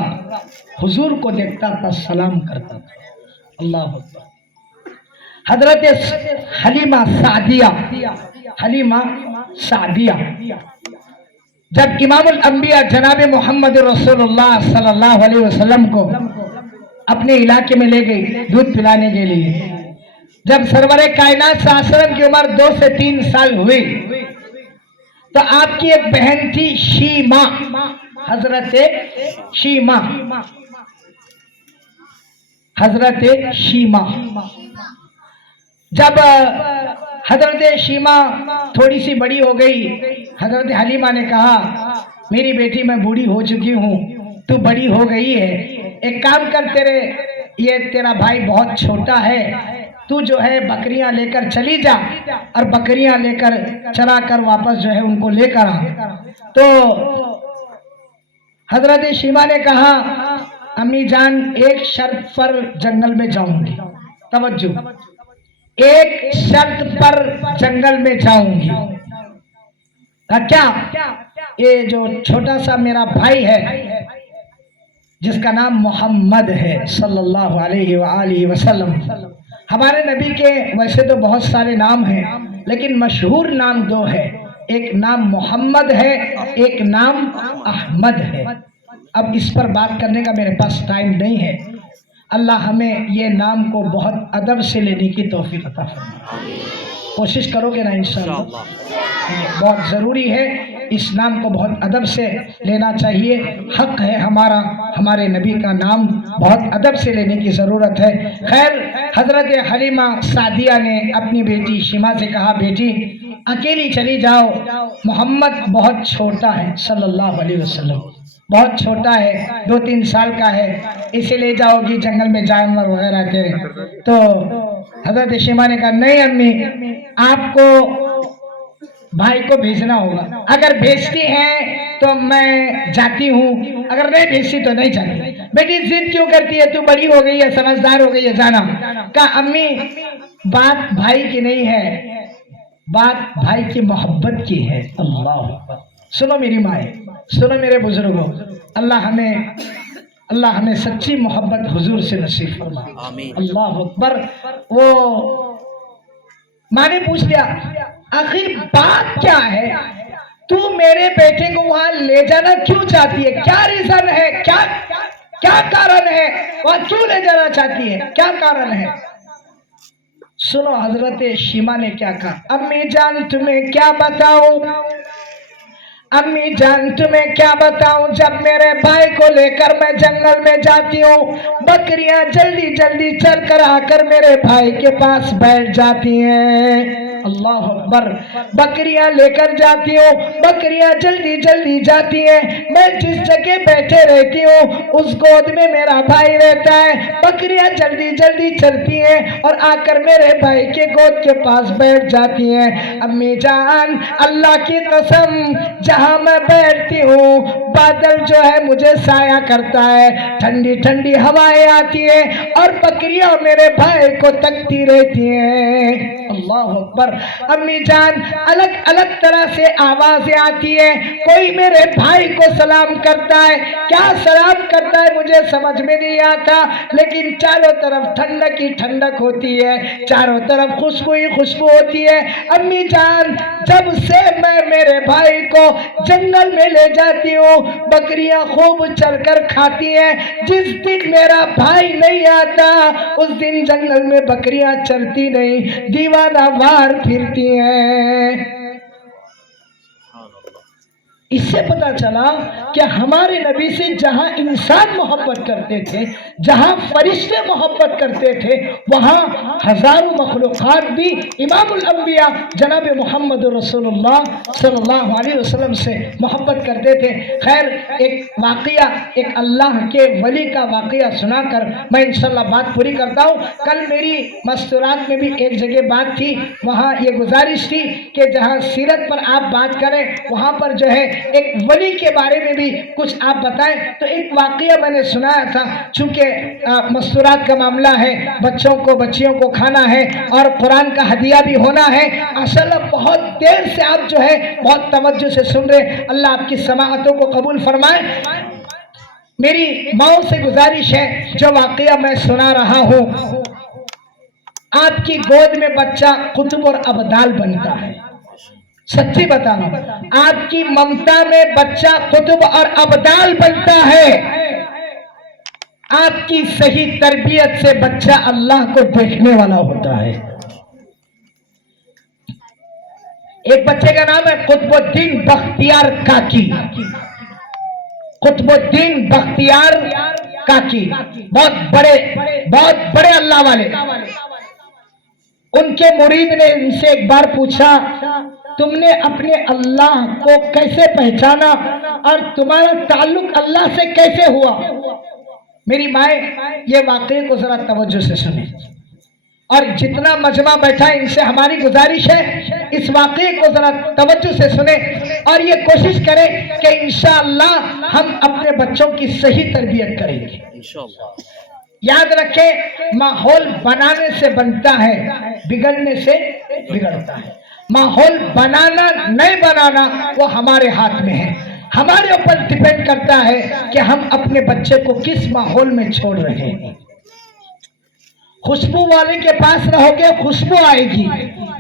हुजूर को देखता था, सलाम करता था। अल्लाह अकबर। हजरत हलीमा सादिया जब इमामुल अंबिया जनाब मोहम्मद रसूलुल्लाह सल्लल्लाहु अलैहि वसल्लम को अपने इलाके में ले गई दूध पिलाने के लिए, जब सरवरे कायनात सल्लल्लाहु की उम्र 2 से 3 साल हुई तो आपकी एक बहन थी शीमा, हजरत शीमा। जब हजरत शीमा थोड़ी सी बड़ी हो गई, हजरत हलीमा ने कहा, मेरी बेटी मैं बूढ़ी हो चुकी हूँ, तू बड़ी हो गई है, एक काम कर, ये तेरा भाई बहुत छोटा है, तू जो है बकरियां लेकर चली जा और बकरियां लेकर चरा कर वापस जो है उनको लेकर आ। तो हजरत शीमा ने कहा, अम्मी जान एक शर्त पर जंगल में जाऊंगी, तवज्जो, एक शर्त पर जंगल में जाऊंगी। क्या? ये जो छोटा सा मेरा भाई है जिसका नाम मोहम्मद है सल्लल्लाहु अलैहि वसल्लम, हमारे नबी के वैसे तो बहुत सारे नाम हैं लेकिन मशहूर नाम 2 है, एक नाम मोहम्मद है, एक नाम अहमद है। अब इस पर बात करने का मेरे पास टाइम नहीं है। अल्लाह हमें ये नाम को बहुत अदब से लेने की तौफीक अता फरमाए। कोशिश करोगे ना इंशाअल्लाह? बहुत ज़रूरी है, इस नाम को बहुत अदब से लेना चाहिए। हक है हमारा, हमारे नबी का नाम बहुत अदब से लेने की ज़रूरत है। खैर, हज़रत हलीमा सादिया ने अपनी बेटी शीमा से कहा, बेटी अकेली चली जाओ, मोहम्मद बहुत छोटा है सल्लल्लाहु अलैहि वसल्लम, बहुत छोटा है, 2-3 साल का है, इसे ले जाओगी जंगल में जानवर वगैरह के। तो हजरत शीमा ने कहा, नहीं अम्मी, आपको भाई को भेजना होगा, अगर भेजती हैं तो मैं जाती हूँ, अगर नहीं भेजती तो नहीं जाती। बेटी जिद क्यों करती है, तू बड़ी हो गई है, समझदार हो गई है, जाना। कहा, अम्मी बात भाई की नहीं है, बात भाई की मोहब्बत की है। अल्लाह अकबर। सुनो मेरी माए, सुनो मेरे बुजुर्गों, अल्लाह हमें सच्ची मोहब्बत हुजूर से नसीब फरमाए। अल्लाह अकबर। वो माँ ने पूछ लिया आखिर बात क्या है, तू मेरे बेटे को वहां ले जाना क्यों चाहती है, क्या रीजन है, क्या कारण है, वहां क्यों ले जाना चाहती है, क्या कारण है। सुनो हजरत शीमा ने क्या कहा, अम्मी जान तुम्हें क्या बताऊं, अम्मी जान तुम्हें क्या बताऊं, जब मेरे भाई को लेकर मैं जंगल में जाती हूँ, बकरियां जल्दी जल्दी चल कर आकर मेरे भाई के पास बैठ जाती हैं। अल्लाह अकबर, बकरियां लेकर जाती हूँ, बकरियां जल्दी जल्दी जाती हैं, मैं जिस जगह बैठे रहती हूँ उस गोद में मेरा भाई रहता है, बकरियां जल्दी जल्दी चलती हैं और आकर मेरे भाई के गोद के पास बैठ जाती हैं। अम्मी जान अल्लाह की कसम, जहां मैं बैठती हूँ बादल जो है मुझे साया करता है, ठंडी ठंडी हवाएं आती है और बकरियां मेरे भाई को तकती रहती हैं। अल्लाह अकबर। अम्मी जान अलग अलग तरह से आवाजें आती है, कोई मेरे भाई को सलाम करता है, क्या सलाम करता है मुझे समझ में नहीं आता, लेकिन चारों तरफ ठंडक ही ठंडक होती है, चारों तरफ खुशबू ही खुशबू होती है। अम्मी जान जब से मैं मेरे भाई को जंगल में ले जाती हूँ बकरियां खूब चलकर खाती हैं, जिस दिन मेरा भाई नहीं आता उस दिन जंगल में बकरियां चलती नहीं, दीवाना वार फिरती हैं। इससे पता चला कि हमारे नबी से जहां इंसान मोहब्बत करते थे, जहां फरिश्ते मोहब्बत करते थे, वहां हजारों मखलूक़ात भी इमामुल अंबिया जनाब मोहम्मद रसूलुल्लाह सल्लल्लाहु अलैहि वसल्लम से मोहब्बत करते थे। खैर एक वाक़या, एक अल्लाह के वली का वाक़या सुनाकर मैं इंशाअल्लाह बात पूरी करता हूँ। कल मेरी मस्तूरात में भी एक जगह बात थी, वहाँ ये गुजारिश थी कि जहाँ सीरत पर आप बात करें वहाँ पर जो है एक वली के बारे में भी कुछ आप बताएं। तो एक वाक़या मैंने सुनाया था, चूँकि मस्तूरात का मामला है, बच्चों को बच्चियों को खाना है और कुरान का हदिया भी होना है। माशाअल्लाह बहुत देर से आप जो है बहुत तवज्जो से सुन रहे, अल्लाह आपकी समाअतों को कबूल फरमाए। मेरी माओ से गुजारिश है, जो वाक़या मैं सुना रहा हूँ, आपकी गोद में बच्चा कुतुब और अबदाल बनता है, सच्ची बता रहा हूं, आपकी ममता में बच्चा कुतुब और अबदाल बनता है। आपकी सही तरबियत से बच्चा अल्लाह को देखने वाला होता है। एक बच्चे का नाम है कुतुबुद्दीन बख्तियार काकी, कुतुबुद्दीन बख्तियार काकी, बहुत बड़े अल्लाह वाले। उनके मुरीद ने इनसे एक बार पूछा, तुमने अपने अल्लाह को कैसे पहचाना और तुम्हारा ताल्लुक अल्लाह से कैसे हुआ। मेरी माए ये वाक़े को जरा तवज्जो से सुने और जितना मजमा बैठा है इनसे हमारी गुजारिश है इस वाक़े को जरा तवज्जो से सुने और ये कोशिश करें कि इंशाअल्लाह हम अपने बच्चों की सही तरबियत करेंगे इंशाअल्लाह। याद रखें, माहौल बनाने से बनता है, बिगड़ने से बिगड़ता है। माहौल बनाना नहीं बनाना वो हमारे हाथ में है, हमारे ऊपर डिपेंड करता है कि हम अपने बच्चे को किस माहौल में छोड़ रहे हैं। खुशबू वाले के पास रहोगे खुशबू आएगी,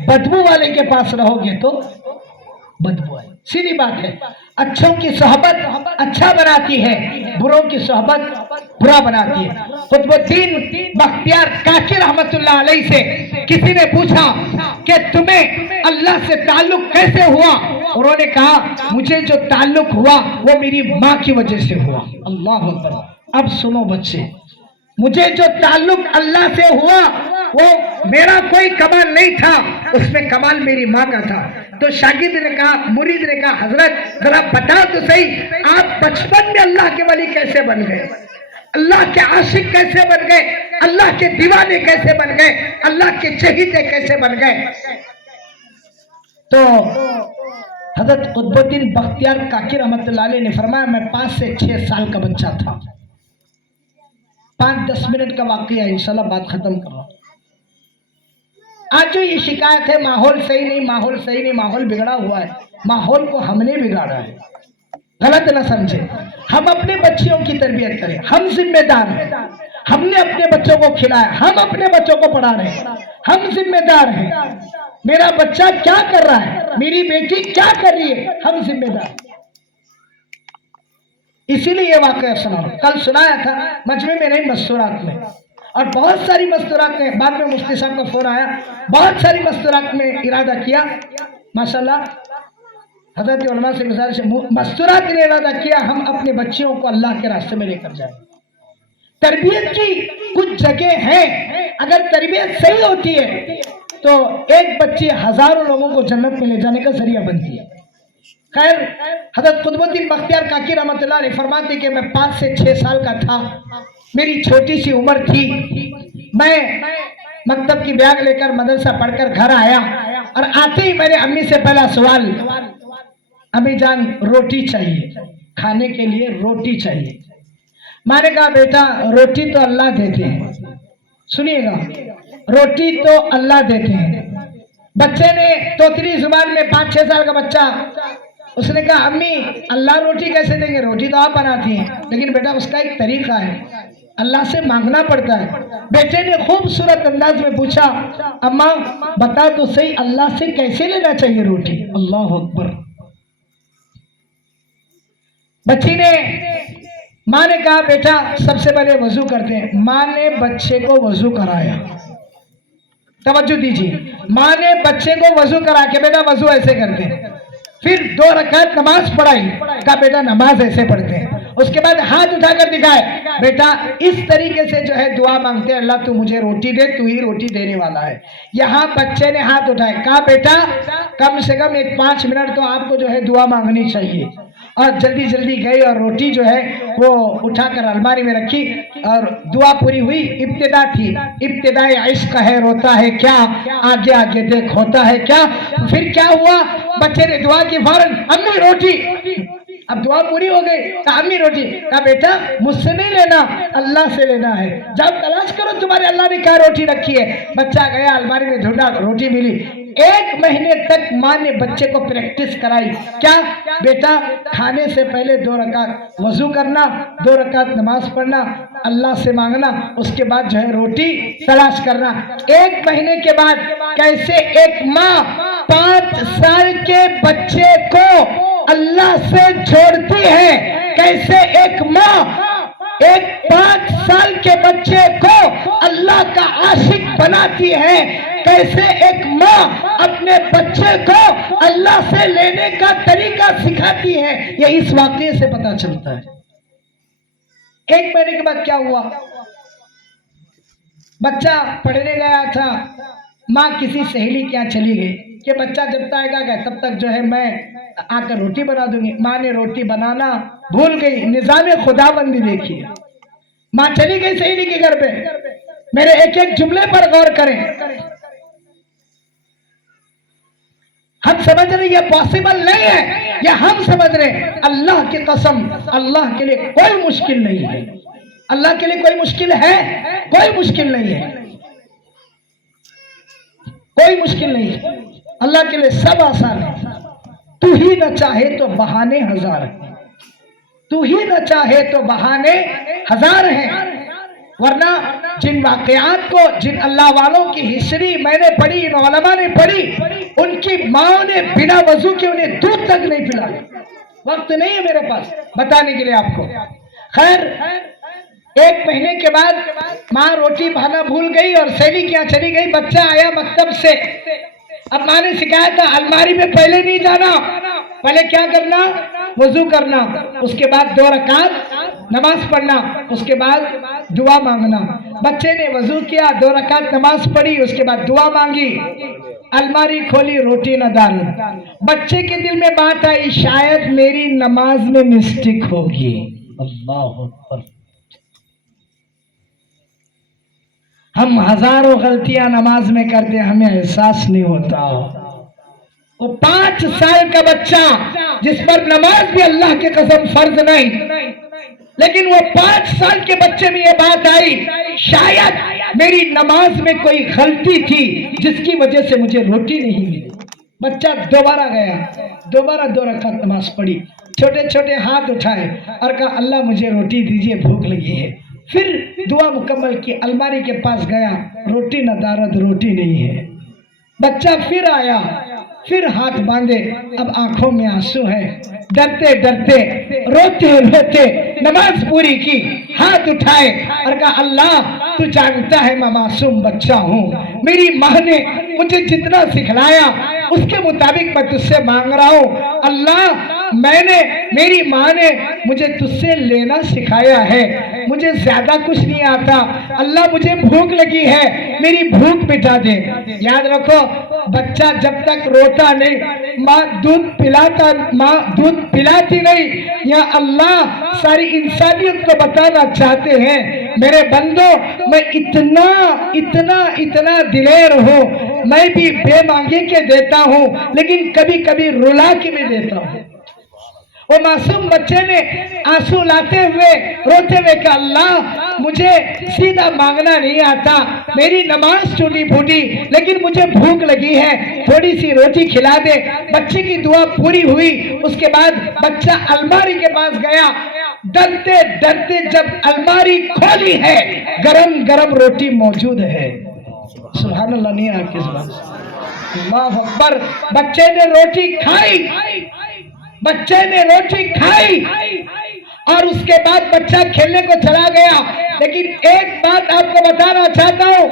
बदबू वाले के पास रहोगे तो बदबू आएगी, सीधी बात है। अच्छों की सोहबत अच्छा बनाती है, बुरों की सोहबत बुरा बनाती है। कुतुबुद्दीन बख्तियार काकी रहमतुल्लाह अलैहि से किसी ने पूछा कि तुम्हें अल्लाह से ताल्लुक कैसे हुआ। उन्होंने कहा मुझे जो ताल्लुक हुआ वो मेरी माँ की वजह से हुआ। अल्लाह अकबर। अब सुनो बच्चे, मुझे जो ताल्लुक अल्लाह से हुआ वो मेरा कोई कमाल नहीं था, उसमें कमाल मेरी माँ का था। तो शागिर्द ने कहा, मुरीद ने कहा, हजरत जरा बताओ तो सही, आप बचपन में अल्लाह के वली कैसे बन गए, अल्लाह के आशिक कैसे बन गए, अल्लाह के दीवाने कैसे बन गए, अल्लाह के चहीते कैसे बन गए। तो हजरत कुतुबुद्दीन बख्तियार काकी रहमतुल्लाह अलैह ने फरमाया, मैं 5 से 6 साल का बच्चा था। 5-10 मिनट का वाक़या है, इंशाल्लाह बात खत्म कर रहा हूं। आज जो ये शिकायत है माहौल सही नहीं, माहौल सही नहीं, माहौल बिगड़ा हुआ है, माहौल को हमने बिगाड़ा है, गलत ना समझे। हम अपने बच्चियों की तरबियत करें, हम जिम्मेदार हैं, हमने अपने बच्चों को खिलाया, हम अपने बच्चों को पढ़ा रहे हैं, हम जिम्मेदार हैं। मेरा बच्चा क्या कर रहा है, मेरी बेटी क्या कर रही है, हम जिम्मेदार। इसीलिए ये वाकया सुना, कल सुनाया था मजमे में नहीं, मस्तूरात में। और बहुत सारी मस्तूरात में, बाद में मुफ्ती साहब का फोन आया, बहुत सारी मस्तूरात में इरादा किया, माशाल्लाह हज़रत उलमा से गुजारिश, मस्तूरात ने इरादा किया हम अपने बच्चियों को अल्लाह के रास्ते में लेकर जाएं। तरबियत की कुछ जगह हैं, अगर तरबियत सही होती है तो एक बच्ची हजारों लोगों को जन्नत में ले जाने का जरिया बनती है। खैर, हज़रत कुतुबुद्दीन बख्तियार काकी रहमतुल्लाह अलैह फरमाते कि मैं 5 से 6 साल का था, मेरी छोटी सी उम्र थी, मैं मकतब की बैग लेकर मदरसा पढ़कर घर आया और आते ही मेरे अम्मी से पहला सवाल, अम्मी जान रोटी चाहिए, खाने के लिए रोटी चाहिए। मैंने कहा बेटा रोटी तो अल्लाह देते हैं, सुनिएगा, रोटी तो अल्लाह देते हैं। बच्चे ने तोतली जुबान में 5-6 साल का बच्चा, उसने कहा अम्मी अल्लाह रोटी कैसे देंगे, रोटी तो आप बनाती हैं, लेकिन बेटा उसका एक तरीका है, अल्लाह से मांगना पड़ता है। बेटे ने खूबसूरत अंदाज में पूछा अम्मा बता तो सही अल्लाह से कैसे लेना चाहिए रोटी। अल्लाह अकबर। बच्ची ने, माँ ने कहा बेटा सबसे पहले वजू करते हैं। माँ ने बच्चे को वजू कराया, तवज्जो दीजिए, माँ ने बच्चे को वजू करा के बेटा वजू ऐसे करते हैं, फिर 2 रकात नमाज पढ़ाई, कहा बेटा नमाज ऐसे पढ़ते हैं। उसके बाद हाथ उठाकर दिखाए, बेटा इस तरीके से जो है दुआ मांगते हैं, अल्लाह तू मुझे रोटी दे, तू ही रोटी देने वाला है। यहाँ बच्चे ने हाथ उठाए, कहा बेटा कम से कम 5 मिनट तो आपको जो है दुआ मांगनी चाहिए। और जल्दी जल्दी गई और रोटी जो है वो उठाकर अलमारी में रखी और दुआ पूरी हुई। इब्तिदा थी, इब्तिदाई इश्क है, रोता है क्या, आगे आगे देख होता है क्या। फिर क्या हुआ, बच्चे ने दुआ की, फौरन अम्मी रोटी। अब दुआ पूरी हो गई, कहा अम्मी रोटी, कहा बेटा मुझसे नहीं लेना, अल्लाह से लेना है, जाओ तलाश करो तुम्हारे अल्लाह ने क्या रोटी रखी है। बच्चा गया अलमारी में ढूंढा, रोटी मिली। 1 महीने तक माँ ने बच्चे को प्रैक्टिस कराई, क्या बेटा खाने से पहले 2 रकात वजू करना, 2 रकात नमाज पढ़ना, अल्लाह से मांगना, उसके बाद जो है रोटी तलाश करना। 1 महीने के बाद कैसे एक माँ 5 साल के बच्चे को अल्लाह से जोड़ती है, कैसे एक माँ एक 5 साल के बच्चे को अल्लाह का आशिक बनाती है, कैसे एक माँ अपने बच्चे को अल्लाह से लेने का तरीका सिखाती है, ये इस वाकये से पता चलता है। 1 महीने के बाद क्या हुआ, बच्चा पढ़ने गया था, माँ किसी सहेली के यहाँ चली गई कि बच्चा जब तक आएगा तब तक जो है मैं आकर रोटी बना दूंगी। माँ ने रोटी बनाना भूल गई, निजाम खुदाबंदी देखिए। माँ चली गई सहेली के घर पे। मेरे एक एक जुमले पर गौर करें, हम समझ रहे ये पॉसिबल नहीं है, या हम समझ रहे अल्लाह की कसम, अल्लाह के लिए कोई मुश्किल नहीं है। अल्लाह के लिए कोई मुश्किल है? कोई मुश्किल नहीं है, कोई मुश्किल नहीं है। अल्लाह के लिए सब आसान है। तू ही न चाहे तो बहाने हजार हैं, तू ही न चाहे तो बहाने हजार हैं। वरना जिन वाकयात को, जिन अल्लाह वालों की हिस्ट्री मैंने पढ़ी, इन उलमा ने पढ़ी, उनकी माँ ने बिना वजू के उन्हें दूध तक नहीं पिलाया। वक्त नहीं है मेरे पास बताने के लिए आपको। खैर 1 महीने के बाद माँ रोटी बनाना भूल गई और सहेली के यहाँ चली गई। बच्चा आया मकतब से, अब माँ ने सिखाया था अलमारी में पहले नहीं जाना, पहले क्या करना, वजू करना, उसके बाद 2 रकात नमाज पढ़ना, उसके बाद दुआ मांगना। बच्चे ने वजू किया, 2 रकात नमाज पढ़ी, उसके बाद दुआ मांगी, अलमारी खोली, रोटी न डाल। बच्चे के दिल में बात आई शायद मेरी नमाज में मिस्टेक होगी। अल्लाह अकबर। हम हजारों गलतियां नमाज में करते, हमें एहसास नहीं होता। वो 5 साल का बच्चा जिस पर नमाज भी अल्लाह के कसम फर्ज नहीं, लेकिन वो 5 साल के बच्चे में ये बात आई शायद मेरी नमाज में कोई गलती थी जिसकी वजह से मुझे रोटी नहीं मिली। बच्चा दोबारा गया, दोबारा 2 रकात नमाज पढ़ी, छोटे छोटे हाथ उठाए और कहा अल्लाह मुझे रोटी दीजिए, भूख लगी है। फिर दुआ मुकम्मल की, अलमारी के पास गया, रोटी न दारद, रोटी नहीं है। बच्चा फिर आया, फिर हाथ बांधे, अब आंखों में आंसू है, डरते डरते रोते रोते नमाज पूरी की, हाथ उठाए और कहा अल्लाह तू जानता है मैं मासूम बच्चा हूँ, मेरी माँ ने मुझे जितना सिखलाया उसके मुताबिक मैं तुझसे मांग रहा हूँ। अल्लाह मेरी माँ ने मुझे तुझसे लेना सिखाया है, मुझे ज्यादा कुछ नहीं आता। अल्लाह मुझे भूख लगी है, मेरी भूख मिटा दे। याद रखो, बच्चा जब तक रोता नहीं, माँ दूध पिलाती नहीं। या अल्लाह सारी इंसानियत को बताना चाहते हैं, मेरे बंदो मैं इतना इतना इतना दिलेर हूँ, मैं भी बेमांगे के देता हूँ, लेकिन कभी कभी रुला के भी देता हूँ। वो मासूम बच्चे ने आंसू लाते हुए रोते हुए कहा अल्लाह मुझे सीधा मांगना नहीं आता, मेरी नमाज टूटी फूटी, लेकिन मुझे भूख लगी है, थोड़ी सी रोटी खिला दे। बच्चे की दुआ पूरी हुई। उसके बाद बच्चा अलमारी के पास गया, डरते डरते जब अलमारी खोली है, गरम गरम रोटी मौजूद है। सुभान अल्लाह, नहीं आपके जुबान से अल्लाह अकबर। बच्चे ने रोटी खाई, बच्चे ने रोटी खाई और उसके बाद बच्चा खेलने को चला गया। लेकिन एक बात आपको बताना चाहता हूँ,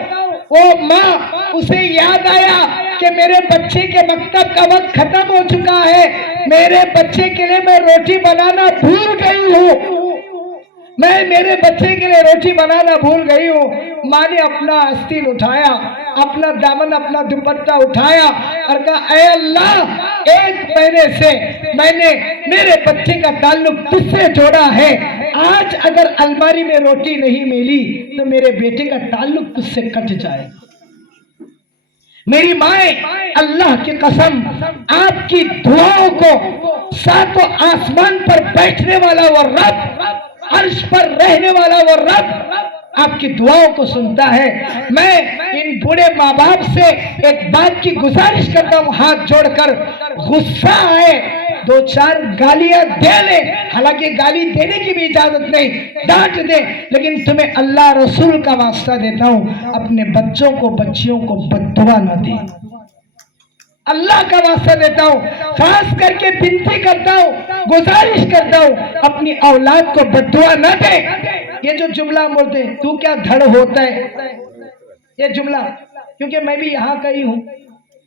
वो माँ उसे याद आया कि मेरे बच्चे के मकतब का वक्त खत्म हो चुका है, मेरे बच्चे के लिए मैं रोटी बनाना भूल गई हूँ, मैं मेरे बच्चे के लिए रोटी बनाना भूल गई हूँ। माँ ने अपना आस्तीन उठाया, अपना दामन, अपना दुपट्टा उठाया और कहा ऐ अल्लाह, 1 महीने से मैंने मेरे बच्चे का ताल्लुक तुझसे जोड़ा है, आज अगर अलमारी में रोटी नहीं मिली तो मेरे बेटे का ताल्लुक तुझसे कट जाए। मेरी माए, अल्लाह की कसम, आपकी दुआओं को सातों आसमान पर बैठने वाला वो रब, अर्श पर रहने वाला वो रब आपकी दुआओं को सुनता है। मैं इन बूढ़े माँ बाप से एक बात की गुजारिश करता हूँ, हाथ जोड़कर, गुस्सा आए 2-4 गालियां दे ले, हालांकि गाली देने की भी इजाजत नहीं, डांट दे, लेकिन तुम्हें अल्लाह रसूल का वास्ता देता हूँ, अपने बच्चों को बच्चियों को बद्दुआ न दे। अल्लाह का वास्ता देता हूँ, खास करके विनती करता हूँ, गुजारिश करता हूँ, अपनी औलाद को बद्दुआ न दे। ये जो जुमला बोलते हैं, तू क्या धड़ होता है, ये जुमला, क्योंकि मैं भी यहाँ का ही हूँ,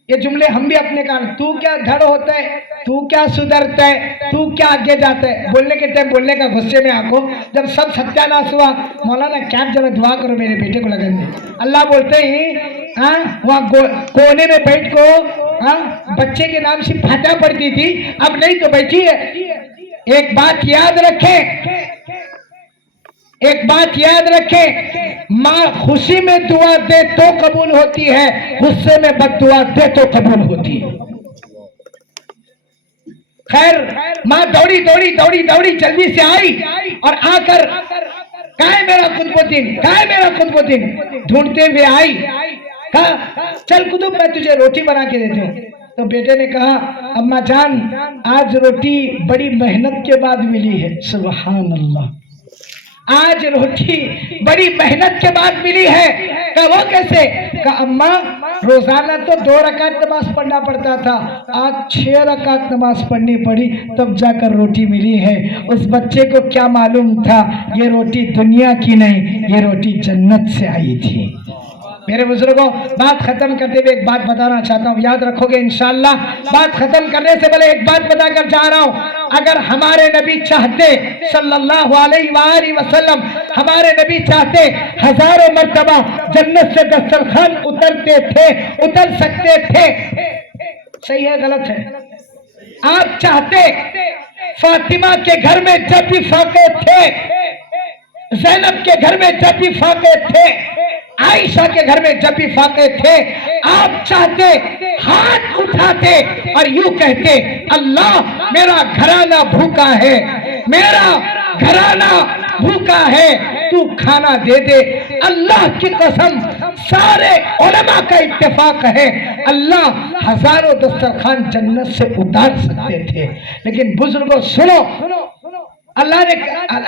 ये जुमले हम भी अपने कान, तू क्या धड़ होता है, तू क्या सुधरता है, तू क्या आगे जाता है, बोलने के टाइम बोलने का गुस्से में आंखों, जब सब सत्यानाश हुआ, मौलाना क्या जरा दुआ करो मेरे बेटे को लगन दे। अल्लाह बोलते ही वहाँ कोने में बैठ को बच्चे के नाम से फाटा पड़ती थी, अब नहीं तो बैठी है। एक बात याद रखें, एक बात याद रखें, माँ खुशी में दुआ दे तो कबूल होती है, गुस्से में बद्दुआ दे तो कबूल होती है। खैर, माँ दौड़ी दौड़ी दौड़ी दौड़ी जल्दी से आई और आकर कहाँ है मेरा कुतुबुद्दीन, कहाँ है मेरा कुतुबुद्दीन, ढूंढते हुए आई, कहा चल कुतुब मैं तुझे रोटी बना के देती हूँ। तो बेटे ने कहा अम्मा जान, आज रोटी बड़ी मेहनत के बाद मिली है। सुभान अल्लाह, आज रोटी बड़ी मेहनत के बाद मिली है। कहा वो कैसे? कहा अम्मा रोजाना तो 2 रकात नमाज पढ़ना पड़ता था, आज 6 रकात नमाज पढ़नी पड़ी, तब जाकर रोटी मिली है। उस बच्चे को क्या मालूम था ये रोटी दुनिया की नहीं, ये रोटी जन्नत से आई थी। मेरे बुजुर्गों, बात खत्म करते हुए एक बात बताना चाहता हूँ, याद रखोगे इंशाअल्लाह। बात खत्म करने से पहले एक बात बताकर जा रहा हूँ, अगर हमारे नबी चाहते सल्लल्लाहु अलैहि वसल्लम, हमारे नबी चाहते हजारों मर्तबा जन्नत से दस्तरखान उतरते थे, उतर सकते थे। सही है गलत है? आप चाहते फातिमा के घर में जब भी फाके थे, ज़ैनब के घर में जब भी फाके थे, आयशा के घर में जब भी फाके थे, आप चाहते हाथ उठाते और यूं कहते अल्लाह मेरा घराना भूखा है, मेरा घराना भूखा है, तू खाना दे दे। अल्लाह की कसम, सारे उलमा का इत्तेफाक है, अल्लाह हजारों दस्तरखान जन्नत से उतार सकते थे। लेकिन बुजुर्गों सुनो, अल्लाह ने,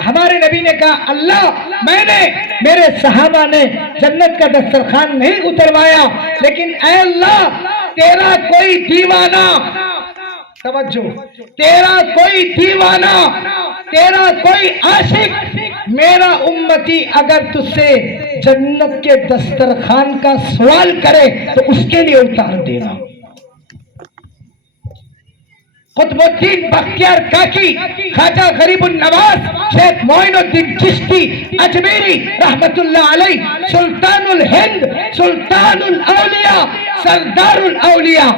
हमारे नबी ने कहा अल्लाह मैंने, मेरे सहाबा ने जन्नत का दस्तरखान नहीं उतरवाया, लेकिन ऐ अल्लाह तेरा कोई दीवाना, तवज्जो, तेरा कोई दीवाना, तेरा कोई आशिक मेरा उम्मती अगर तुझसे जन्नत के दस्तरखान का सवाल करे तो उसके लिए उतार देना। कुतुबुद्दीन बख्तियार काकी, ख्वाजा गरीबुन नवाज, शेख मोइनुद्दीन चिश्ती अजमेरी रहमतुल्लाह अलैह, सुल्तानुल हिंद, सुल्तानुल औलिया, सरदारुल औलिया,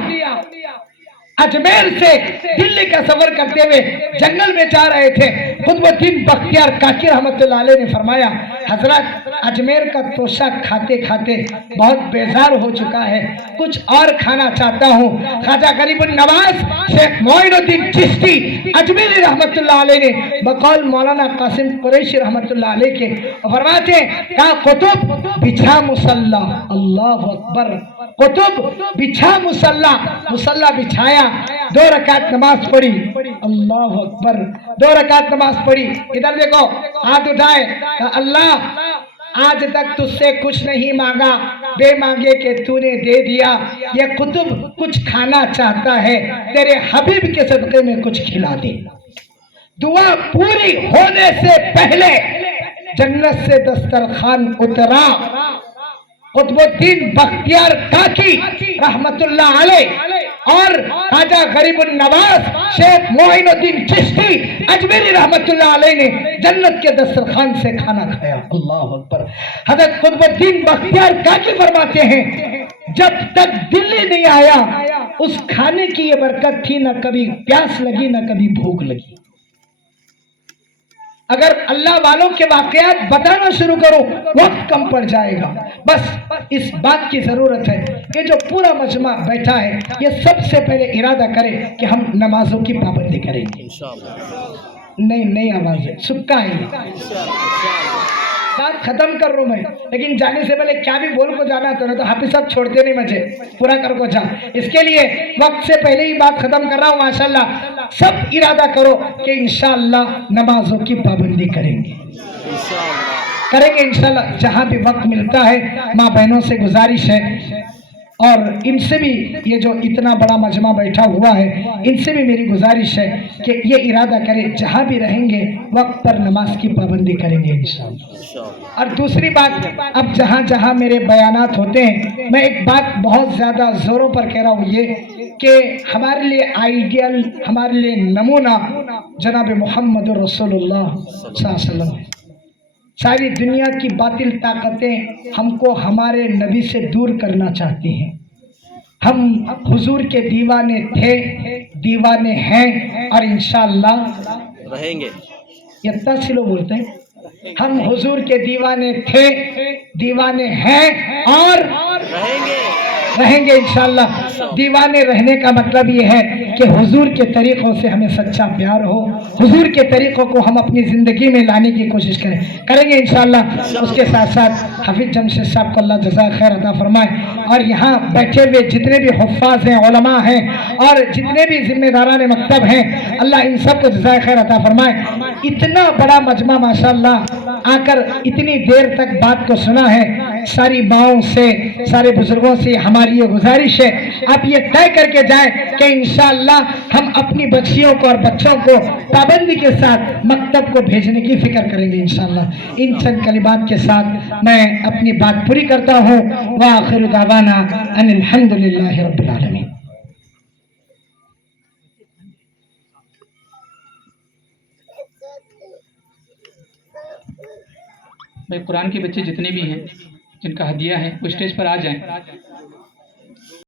अजमेर से दिल्ली का सफर करते हुए जंगल में जा रहे थे। कुतुबुद्दीन बख्तियार काकी रहमतुल्लाह अलैह ने फरमाया, हजरत अजमेर का तोशा खाते खाते बहुत बेजार हो चुका है, कुछ और खाना चाहता हूँ। ख्वाजा गरीबुन नवाज, शेख मोइनुद्दीन चिश्ती अजमेरी रहमतुल्लाह अलैह ने बकौल मौलाना कासिम कुरैशी रहमतुल्लाह अलैह के फरमाते, कहा कुतुब बिछा मुसल्ला, अल्लाह अकबर, कुतुब बिछा मुसल्ला, मुसल्ला बिछाया, 2 रकात नमाज पढ़ी, अल्लाह अकबर, 2 रकात नमाज पढ़ी। इधर देखो, हाथ उठाए, अल्लाह आज तक तुझसे कुछ नहीं मांगा, बेमांगे के तूने दे दिया। ये कुतुब कुछ खाना चाहता है, तेरे हबीब के सदक़े में कुछ खिला दे। दुआ पूरी होने से पहले जन्नत से दस्तरखान उतरा। कुतुबुद्दीन बख्तियार काकी रहमतुल्लाह अलैह और ख्वाजा गरीबुन नवाज, शेख मोइनुद्दीन चिश्ती अजमेरी रहमतुल्लाह अलैह ने जन्नत के दस्तरखान से खाना खाया। अल्लाह अकबर। हजरत कुतुबुद्दीन बख्तियार काकी फरमाते हैं, जब तक दिल्ली नहीं आया उस खाने की ये बरकत थी, ना कभी प्यास लगी ना कभी भूख लगी। अगर अल्लाह वालों के वाकयात बताना शुरू करो वक्त कम पड़ जाएगा। बस इस बात की जरूरत है कि जो पूरा मजमा बैठा है ये सबसे पहले इरादा करे कि हम नमाजों की पाबंदी करेंगे। नई आवाज है, सुक्का है। बात खत्म कर रहा हूं मैं, लेकिन जाने से पहले क्या भी बोल को जाना तो ना तो हाफिज साहब छोड़ते नहीं, मुझे पूरा कर को जा। इसके लिए वक्त से पहले ही बात खत्म कर रहा हूं। माशाल्लाह सब इरादा करो कि इंशाअल्लाह नमाजों की पाबंदी करेंगे, करेंगे इंशाअल्लाह। जहां भी वक्त मिलता है माँ बहनों से गुजारिश है और इनसे भी, ये जो इतना बड़ा मजमा बैठा हुआ है, इनसे भी मेरी गुजारिश है कि ये इरादा करें जहाँ भी रहेंगे वक्त पर नमाज की पाबंदी करेंगे इंशाअल्लाह। और दूसरी बात, अब जहाँ जहाँ मेरे बयानात होते हैं मैं एक बात बहुत ज़्यादा ज़ोरों पर कह रहा हूँ, ये कि हमारे लिए आइडियल, हमारे लिए नमूना जनाब मोहम्मद रसूलुल्लाह सल्लल्लाहु अलैहि वसल्लम है। सारी दुनिया की बातिल ताकतें हमको हमारे नबी से दूर करना चाहती हैं। हम हुजूर के दीवाने थे, दीवाने हैं और इंशाअल्लाह रहेंगे। ये तस्लो बोलते हैं, हम हुजूर के दीवाने थे, दीवाने हैं और रहेंगे इंशाअल्लाह। दीवाने रहने का मतलब ये है कि हुजूर के तरीक़ों से हमें सच्चा प्यार हो, हुजूर के तरीक़ों को हम अपनी ज़िंदगी में लाने की कोशिश करेंगे इंशाअल्लाह। उसके साथ साथ हाफिज जमशेद साहब को अल्लाह जज़ा खैर अता फरमाए और यहाँ बैठे हुए जितने भी हुफ़्फ़ाज़ हैं, उलमा हैं और जितने भी ज़िम्मेदारान मकतब हैं, अल्लाह इन सब को जज़ा खैर अता फरमाए। इतना बड़ा मजमा माशाअल्लाह आकर इतनी देर तक बात को सुना है। सारी माओं से, सारे बुजुर्गों से हमारी ये गुजारिश है, आप ये तय करके जाएं कि इंशाअल्लाह हम अपनी बच्चियों को और बच्चों को पाबंदी के साथ मकतब को भेजने की फिक्र करेंगे इंशाअल्लाह। इन चंद कलिमात के साथ मैं अपनी बात पूरी करता हूँ। व आखिर दावाना अनिल हम्दुलिल्लाहि रब्बिल आलमीन। भाई कुरान के बच्चे जितने भी हैं जिनका हदिया है वो स्टेज पर आ जाएं।